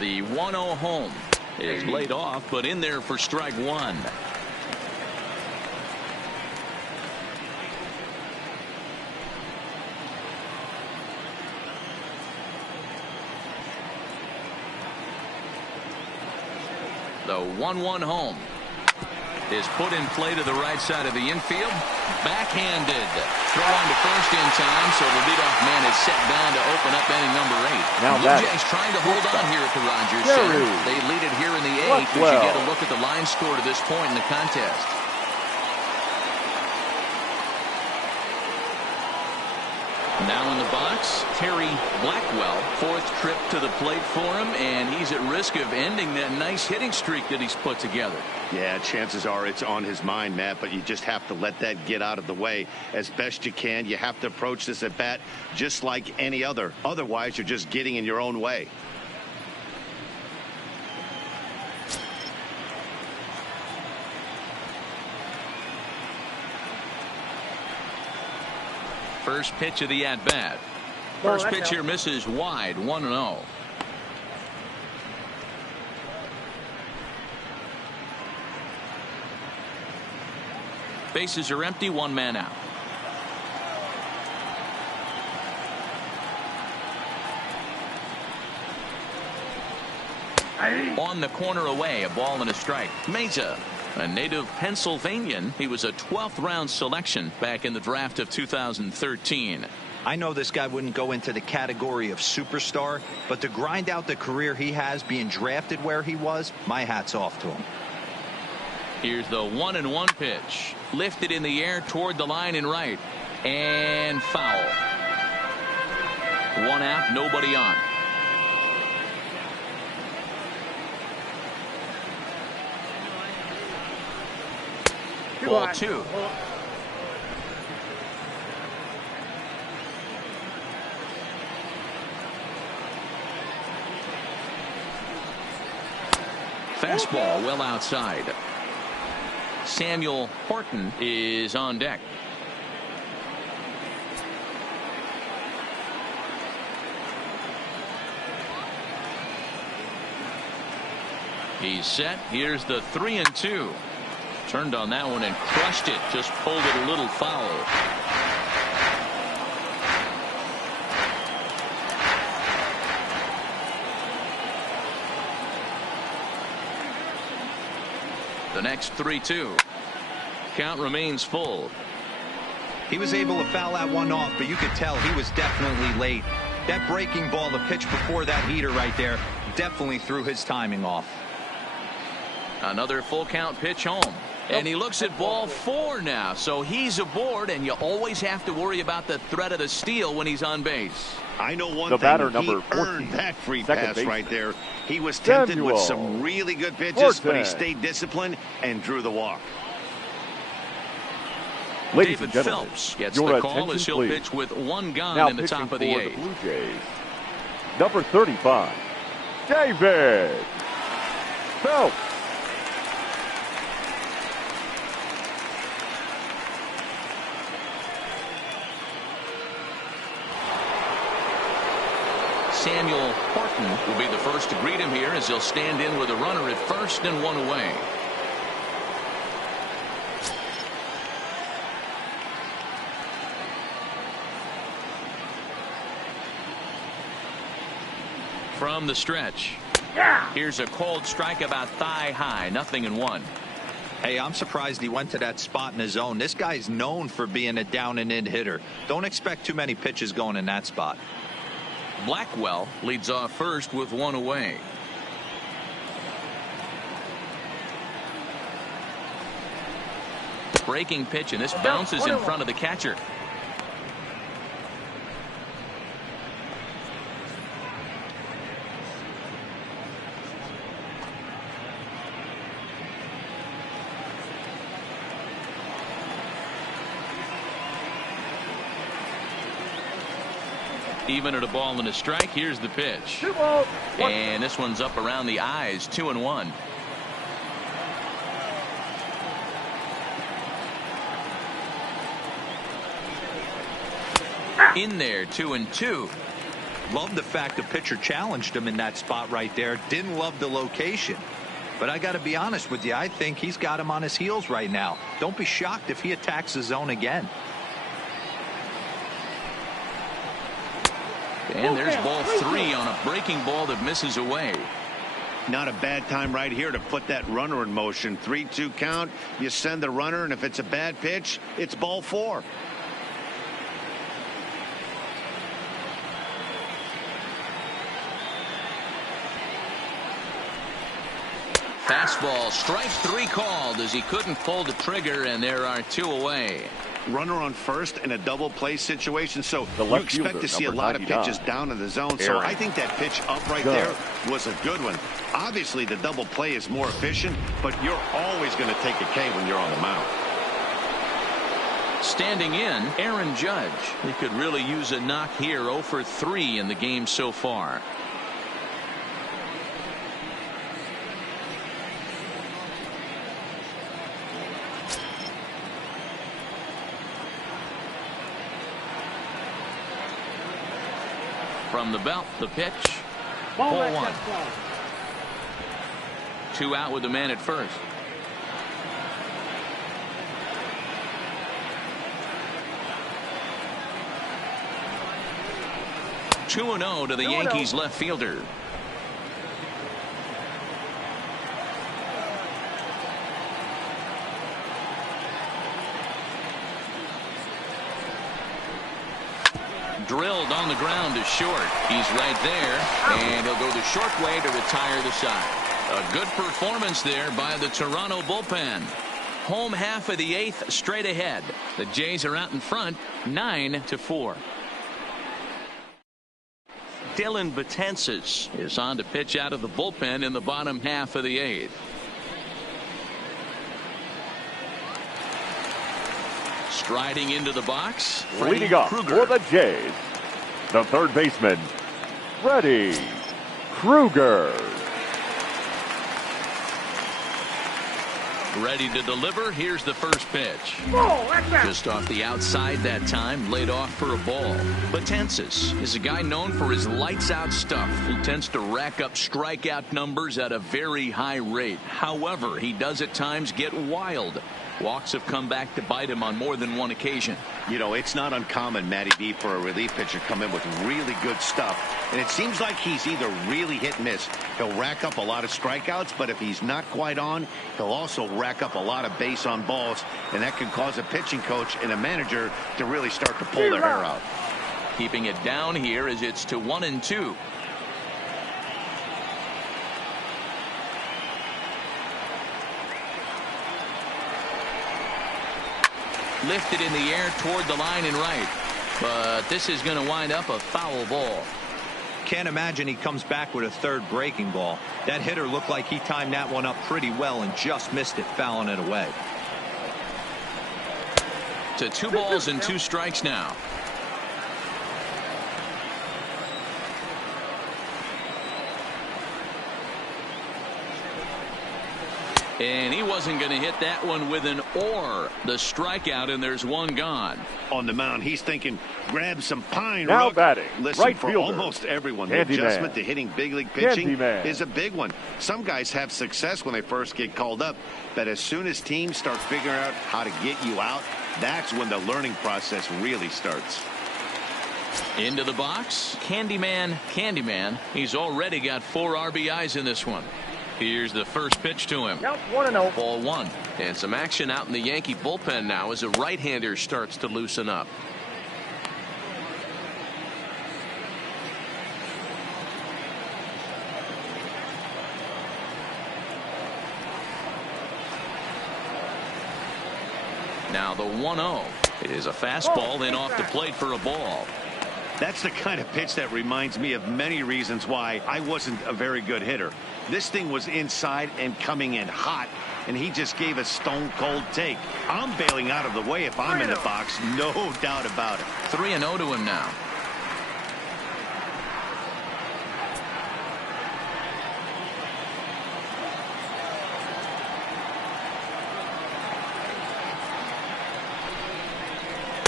The 1-0 home is laid off, but in there for strike 1. The 1-1 home is put in play to the right side of the infield. Backhanded. Throw on to first in time, so the leadoff man is set down to open up inning number 8. Now Blue Jays trying to hold on here at the Rogers Center. They lead it here in the 8th as you get a look at the line score to this point in the contest. Now in the box, Terry Blackwell, 4th trip to the plate for him, and he's at risk of ending that nice hitting streak that he's put together. Yeah, chances are it's on his mind, Matt, but you just have to let that get out of the way as best you can. You have to approach this at bat just like any other. Otherwise, you're just getting in your own way. First pitch of the at-bat. First pitch here misses wide, 1-0. Bases are empty, 1 man out. On the corner away, a ball and a strike. Mesa, a native Pennsylvanian. He was a 12th round selection back in the draft of 2013. I know this guy wouldn't go into the category of superstar, but to grind out the career he has being drafted where he was, my hat's off to him. Here's the 1-1 pitch. Lifted in the air toward the line and right. And foul. 1 out, nobody on. Ball 2. Fastball well outside. Samuel Horton is on deck. He's set. Here's the 3-2. Turned on that one and crushed it. Just pulled it a little foul. The next 3-2. Count remains full. He was able to foul that one off, but you could tell he was definitely late. That breaking ball, the pitch before that heater right there, definitely threw his timing off. Another full count pitch home. And he looks at ball 4 now. So he's aboard, and you always have to worry about the threat of the steal when he's on base. I know one the thing. Batter, he number 14, earned that free pass baseman. right there. He was tempted Samuel with some really good pitches, but he Horton. stayed disciplined and drew the walk. Ladies David and gentlemen, Phelps gets your the call as attention, he'll please. pitch with 1 gun Now in the top of the pitching 8th. for the Blue Jays, number 35, David Phelps. Samuel Horton will be the first to greet him here as he'll stand in with a runner at first and 1 away. From the stretch. Here's a cold strike about thigh high. 0-1. Hey, I'm surprised he went to that spot in his zone. This guy's known for being a down and in hitter. Don't expect too many pitches going in that spot. Blackwell leads off first with 1 away. Breaking pitch, and this bounces in front of the catcher. Even at a ball and a strike. Here's the pitch. And this one's up around the eyes. 2-1. In there. 2-2. Love the fact the pitcher challenged him in that spot right there. Didn't love the location. But I got to be honest with you. I think he's got him on his heels right now. Don't be shocked if he attacks the zone again. And there's ball 3 on a breaking ball that misses away. Not a bad time right here to put that runner in motion. 3-2 count. You send the runner, and if it's a bad pitch, it's ball 4. Fastball, strike 3 called as he couldn't pull the trigger, and there are 2 away. Runner on first in a double play situation, so The you left expect fielder, to see a number lot of 99, pitches down in the zone. So I think that pitch up right there was a good one. Obviously, the double play is more efficient, but you're always going to take a K when you're on the mound. Standing in, Aaron Judge. He could really use a knock here. 0 for 3 in the game so far. From the belt, the pitch. Ball 1. 2 out with the man at first. Two 2-0 to the Yankees left fielder. Drilled on the ground to short. He's right there, and he'll go the short way to retire the side. A good performance there by the Toronto bullpen. Home half of the 8th straight ahead. The Jays are out in front 9-4. Dylan Betances is on to pitch out of the bullpen in the bottom half of the 8th. Striding into the box, Leading off Kruger. for the Jays, the third baseman, Freddie Krueger. Ready to deliver. Here's the first pitch. Oh, that's that. Just off the outside that time, laid off for a ball. Betances is a guy known for his lights-out stuff. He tends to rack up strikeout numbers at a very high rate. However, he does at times get wild. Walks have come back to bite him on more than one occasion. You know, it's not uncommon, Matty B, for a relief pitcher to come in with really good stuff. And it seems like he's either really hit and miss. He'll rack up a lot of strikeouts, but if he's not quite on, he'll also rack up a lot of base on balls. And that can cause a pitching coach and a manager to really start to pull their hair out. Keeping it down here as it's to 1-2. Lifted in the air toward the line and right. But this is going to wind up a foul ball. Can't imagine he comes back with a third breaking ball. That hitter looked like he timed that one up pretty well and just missed it, fouling it away. To 2 balls and 2 strikes now. And he wasn't going to hit that one with an or. The strikeout, and there's one gone. On the mound, he's thinking, grab some pine. Now Rook. batting, Listen, right for fielder, almost everyone, the Candyman. adjustment to hitting big league pitching Candyman. is a big one. Some guys have success when they first get called up, but as soon as teams start figuring out how to get you out, that's when the learning process really starts. Into the box, Candyman. He's already got 4 RBIs in this one. Here's the first pitch to him. Yep, 1-0. Ball 1. And some action out in the Yankee bullpen now as a right-hander starts to loosen up. Now the 1-0. It is a fastball in off the plate for a ball. That's the kind of pitch that reminds me of many reasons why I wasn't a very good hitter. This thing was inside and coming in hot, and he just gave a stone-cold take. I'm bailing out of the way if I'm in the box, no doubt about it. 3-0 to him now.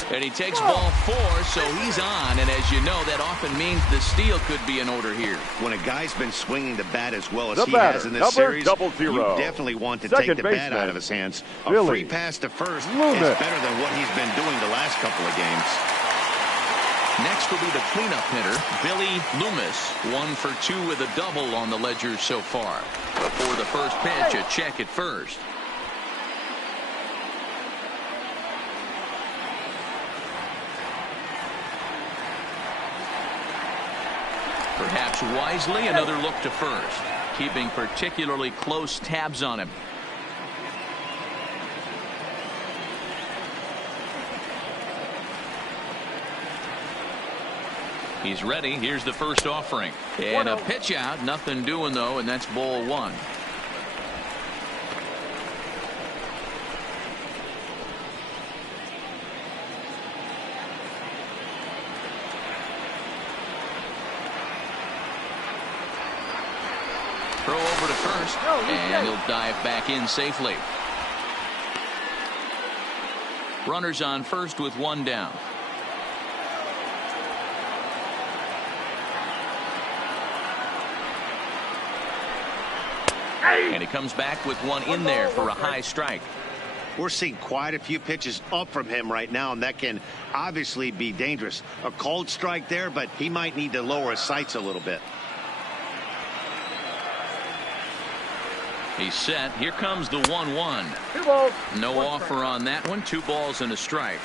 And he takes ball 4, so he's on. And as you know, that often means the steal could be in order here. When a guy's been swinging the bat as well as The he batter, has in this number series, 00. you definitely want to Second take the bat baseman, out of his hands. A Billy free pass to first Loomis. is better than what he's been doing the last couple of games. Next will be the cleanup hitter, Billy Loomis. 1 for 2 with a double on the ledger so far. Before the first pitch, a check at first. Perhaps wisely, another look to first, keeping particularly close tabs on him. He's ready. Here's the first offering. And a pitch out. Nothing doing, though, and that's ball 1. Throw over to first, and he'll dive back in safely. Runners on first with 1 down. And he comes back with 1 in there for a high strike. We're seeing quite a few pitches up from him right now, and that can obviously be dangerous. A cold strike there, but he might need to lower his sights a little bit. He's set. Here comes the 1-1. 2 balls. No offer on that one. 2 balls and a strike.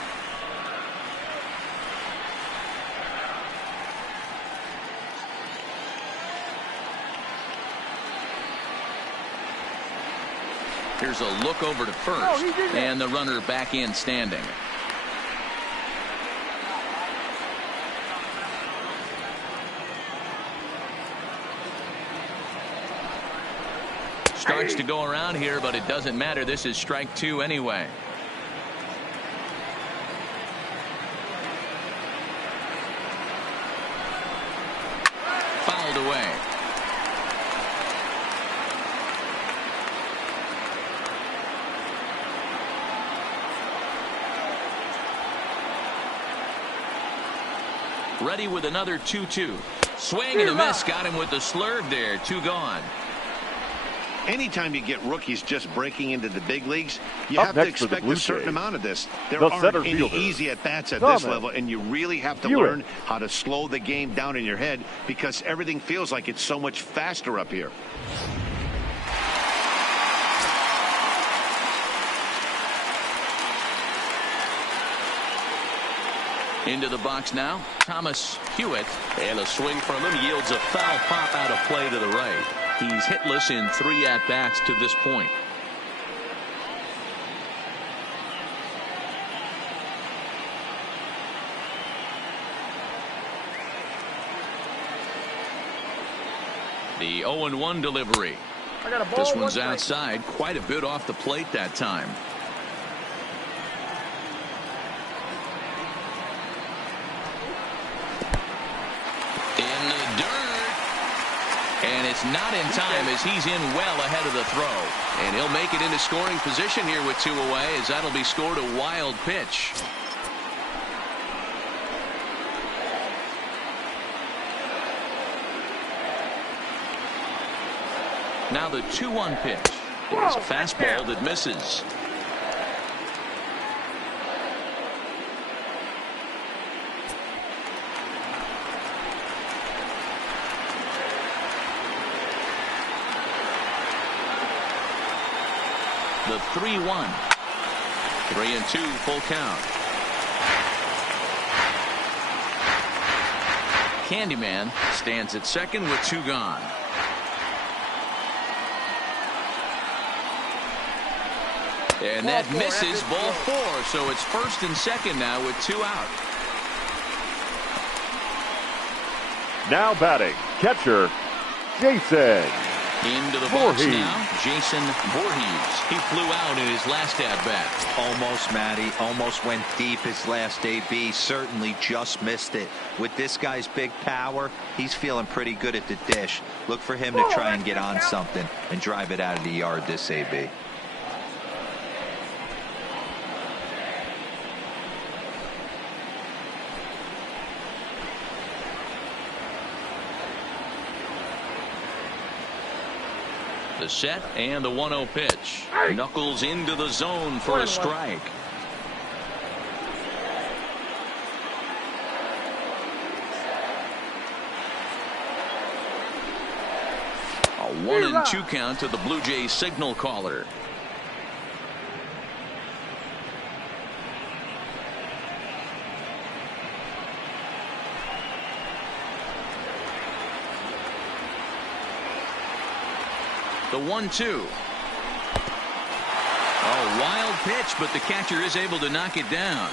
Here's a look over to first, and the runner back in standing. Starts to go around here, but it doesn't matter. This is strike 2 anyway. Fouled away. Ready with another 2-2. Swing and a miss. Got him with the slurve there. 2 gone. Anytime you get rookies just breaking into the big leagues, you have to expect a certain amount of this. There aren't any easy at-bats at this level, and you really have to learn how to slow the game down in your head because everything feels like it's so much faster up here. Into the box now, Thomas Hewitt. And a swing from him yields a foul pop out of play to the right. He's hitless in 3 at-bats to this point. The 0-1 delivery. This one's outside, quite a bit off the plate that time. And it's not in time as he's in well ahead of the throw. And he'll make it into scoring position here with 2 away as that'll be scored a wild pitch. Now the 2-1 pitch. There's a fastball that misses. The 3-1. 3-2 full count. Candyman stands at second with 2 gone. And that misses ball 4. So it's first and second now with 2 out. Now batting, catcher, Jason. Into the box now, Jason Voorhees. He flew out in his last at-bat. Almost, Matty. Almost went deep his last AB. Certainly just missed it. With this guy's big power, he's feeling pretty good at the dish. Look for him to try and get on something and drive it out of the yard this AB. The set and the 1-0 pitch. Knuckles into the zone for a strike. A 1-2 count to the Blue Jays signal caller. The 1-2. Oh, wild pitch, but the catcher is able to knock it down.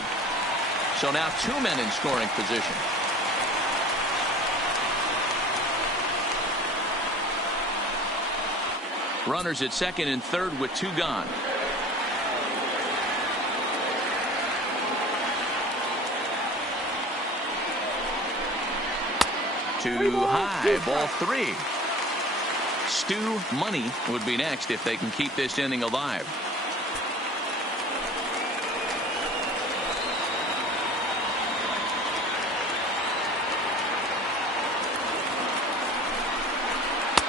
So now 2 men in scoring position. Runners at second and third with 2 gone. Too high, ball 3. Stu Money would be next if they can keep this inning alive.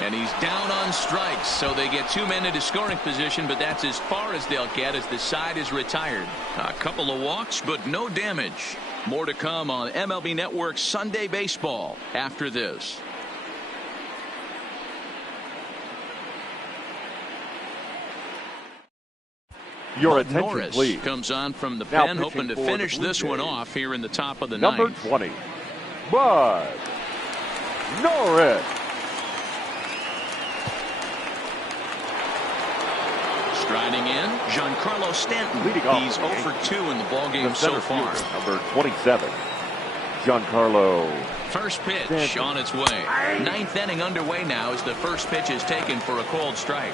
And he's down on strikes, so they get 2 men into scoring position, but that's as far as they'll get as the side is retired. A couple of walks, but no damage. More to come on MLB Network's Sunday Baseball after this. Your attention, Norris please. comes on from the Now pen, hoping to finish this one off here in the top of the Number ninth. 20, Bud Norris. Striding in, Giancarlo Stanton. Leading off He's 0 for 2 in the ballgame so far. Number 27, Giancarlo. First pitch Stanton. on its way. Ninth inning underway now as the first pitch is taken for a called strike.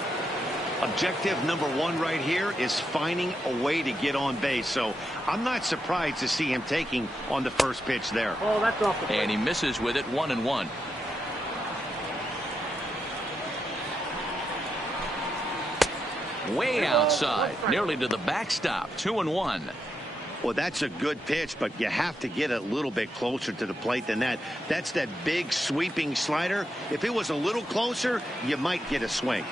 Objective number 1 right here is finding a way to get on base. So I'm not surprised to see him taking on the first pitch there. Oh, that's off the plate. And he misses with it, 1-1. Way outside, nearly to the backstop, 2-1. Well, that's a good pitch, but you have to get a little bit closer to the plate than that. That's that big sweeping slider. If it was a little closer, you might get a swing.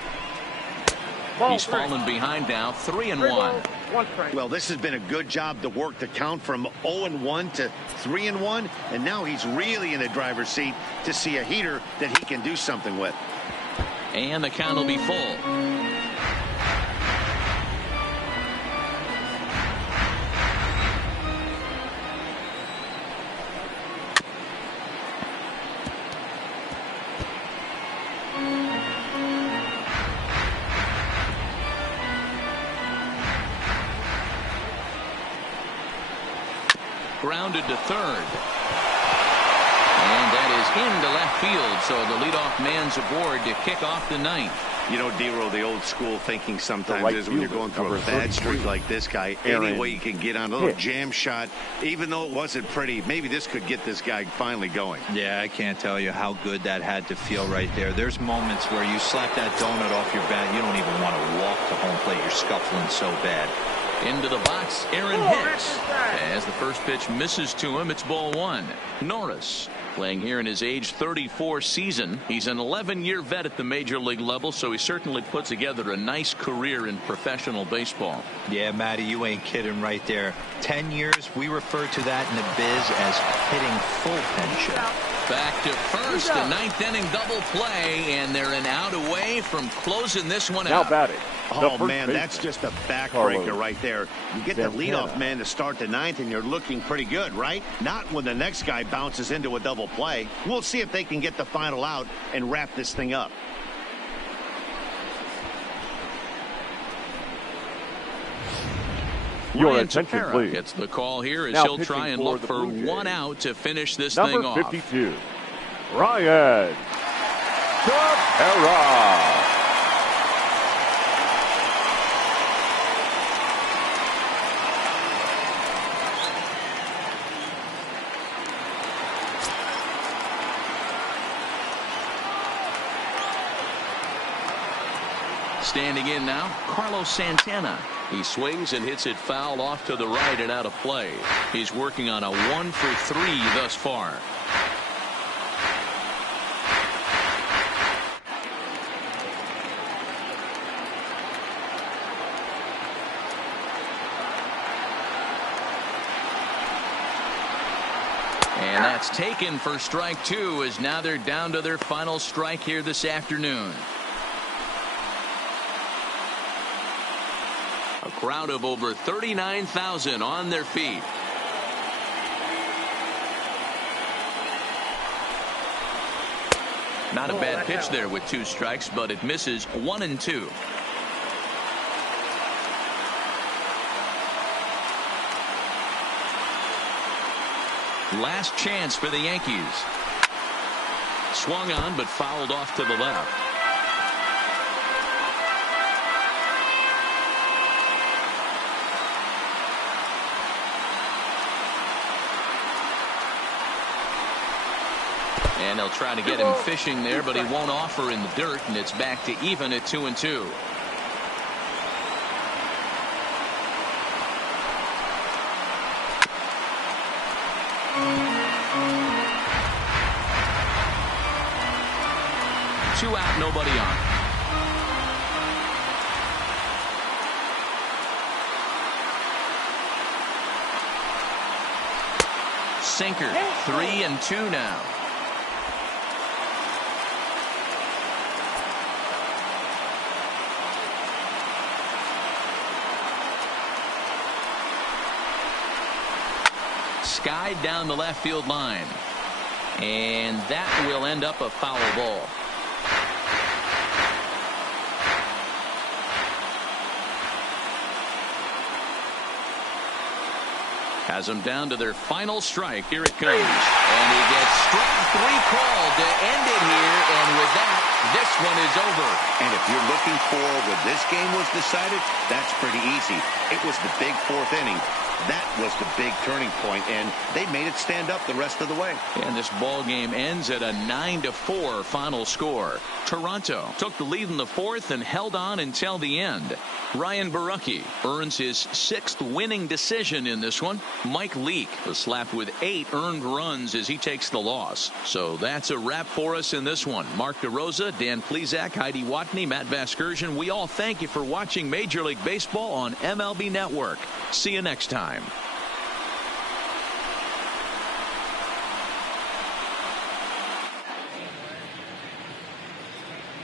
He's fallen behind now, 3-1. Well, this has been a good job to work the count from 0-1 to 3-1, and now he's really in the driver's seat to see a heater that he can do something with. And the count will be full. Grounded to third. And that is into left field, so the leadoff man's aboard to kick off the ninth. You know, D-Roll, the old school thinking sometimes is when you're going through a bad streak like this guy, any way you can get on a little jam shot, even though it wasn't pretty, maybe this could get this guy finally going. Yeah, I can't tell you how good that had to feel right there. There's moments where you slap that donut off your bat, you don't even want to walk to home plate. You're scuffling so bad. Into the box, Aaron hits. As the first pitch misses to him, it's ball one. Norris playing here in his age 34 season. He's an 11-year vet at the major league level, so he certainly put together a nice career in professional baseball. Yeah, Matty, you ain't kidding right there. 10 years, we refer to that in the biz as hitting full pension. Back to first, a ninth inning double play, and they're an out away from closing this one out. Now batting. Oh, man, that's just a backbreaker right there. You get the leadoff man to start the ninth, and you're looking pretty good, right? Not when the next guy bounces into a double play. We'll see if they can get the final out and wrap this thing up. Your Ryan attention, Tepera please. gets the call here as Now he'll try and look for one out to finish this thing off. Number 52, Ryan Tepera. Standing in now, Carlos Santana. He swings and hits it foul off to the right and out of play. He's working on a 1-for-3 thus far. And that's taken for strike two, as now they're down to their final strike here this afternoon. A crowd of over 39,000 on their feet. Not a bad pitch there with two strikes, but it misses 1-2. Last chance for the Yankees. Swung on, but fouled off to the left. And they'll try to get him fishing there, but he won't offer in the dirt, and it's back to even at 2-2. Two out, nobody on. Sinker, 3-2 now. Skied down the left field line, and that will end up a foul ball. Has them down to their final strike. Here it comes, and he gets strike three called to end it here, and with that, This one is over. And if you're looking for where this game was decided, that's pretty easy. It was the big fourth inning. That was the big turning point, and they made it stand up the rest of the way. And this ball game ends at a 9-4 final score. Toronto took the lead in the fourth and held on until the end. Ryan Borucki earns his 6th winning decision in this one. Mike Leake was slapped with 8 earned runs as he takes the loss. So that's a wrap for us in this one. Mark DeRosa, Dan Plesac, Heidi Watney, Matt Vasgersian. We all thank you for watching Major League Baseball on MLB Network. See you next time.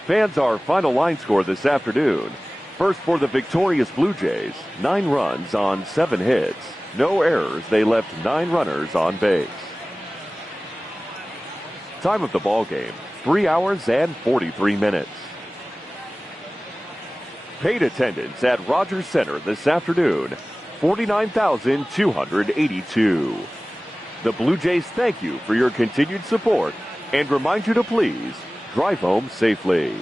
Fans, our final line score this afternoon. First for the victorious Blue Jays, 9 runs on 7 hits. No errors. They left 9 runners on base. Time of the ball game, 3 hours and 43 minutes. Paid attendance at Rogers Center this afternoon, 49,282. The Blue Jays thank you for your continued support and remind you to please drive home safely.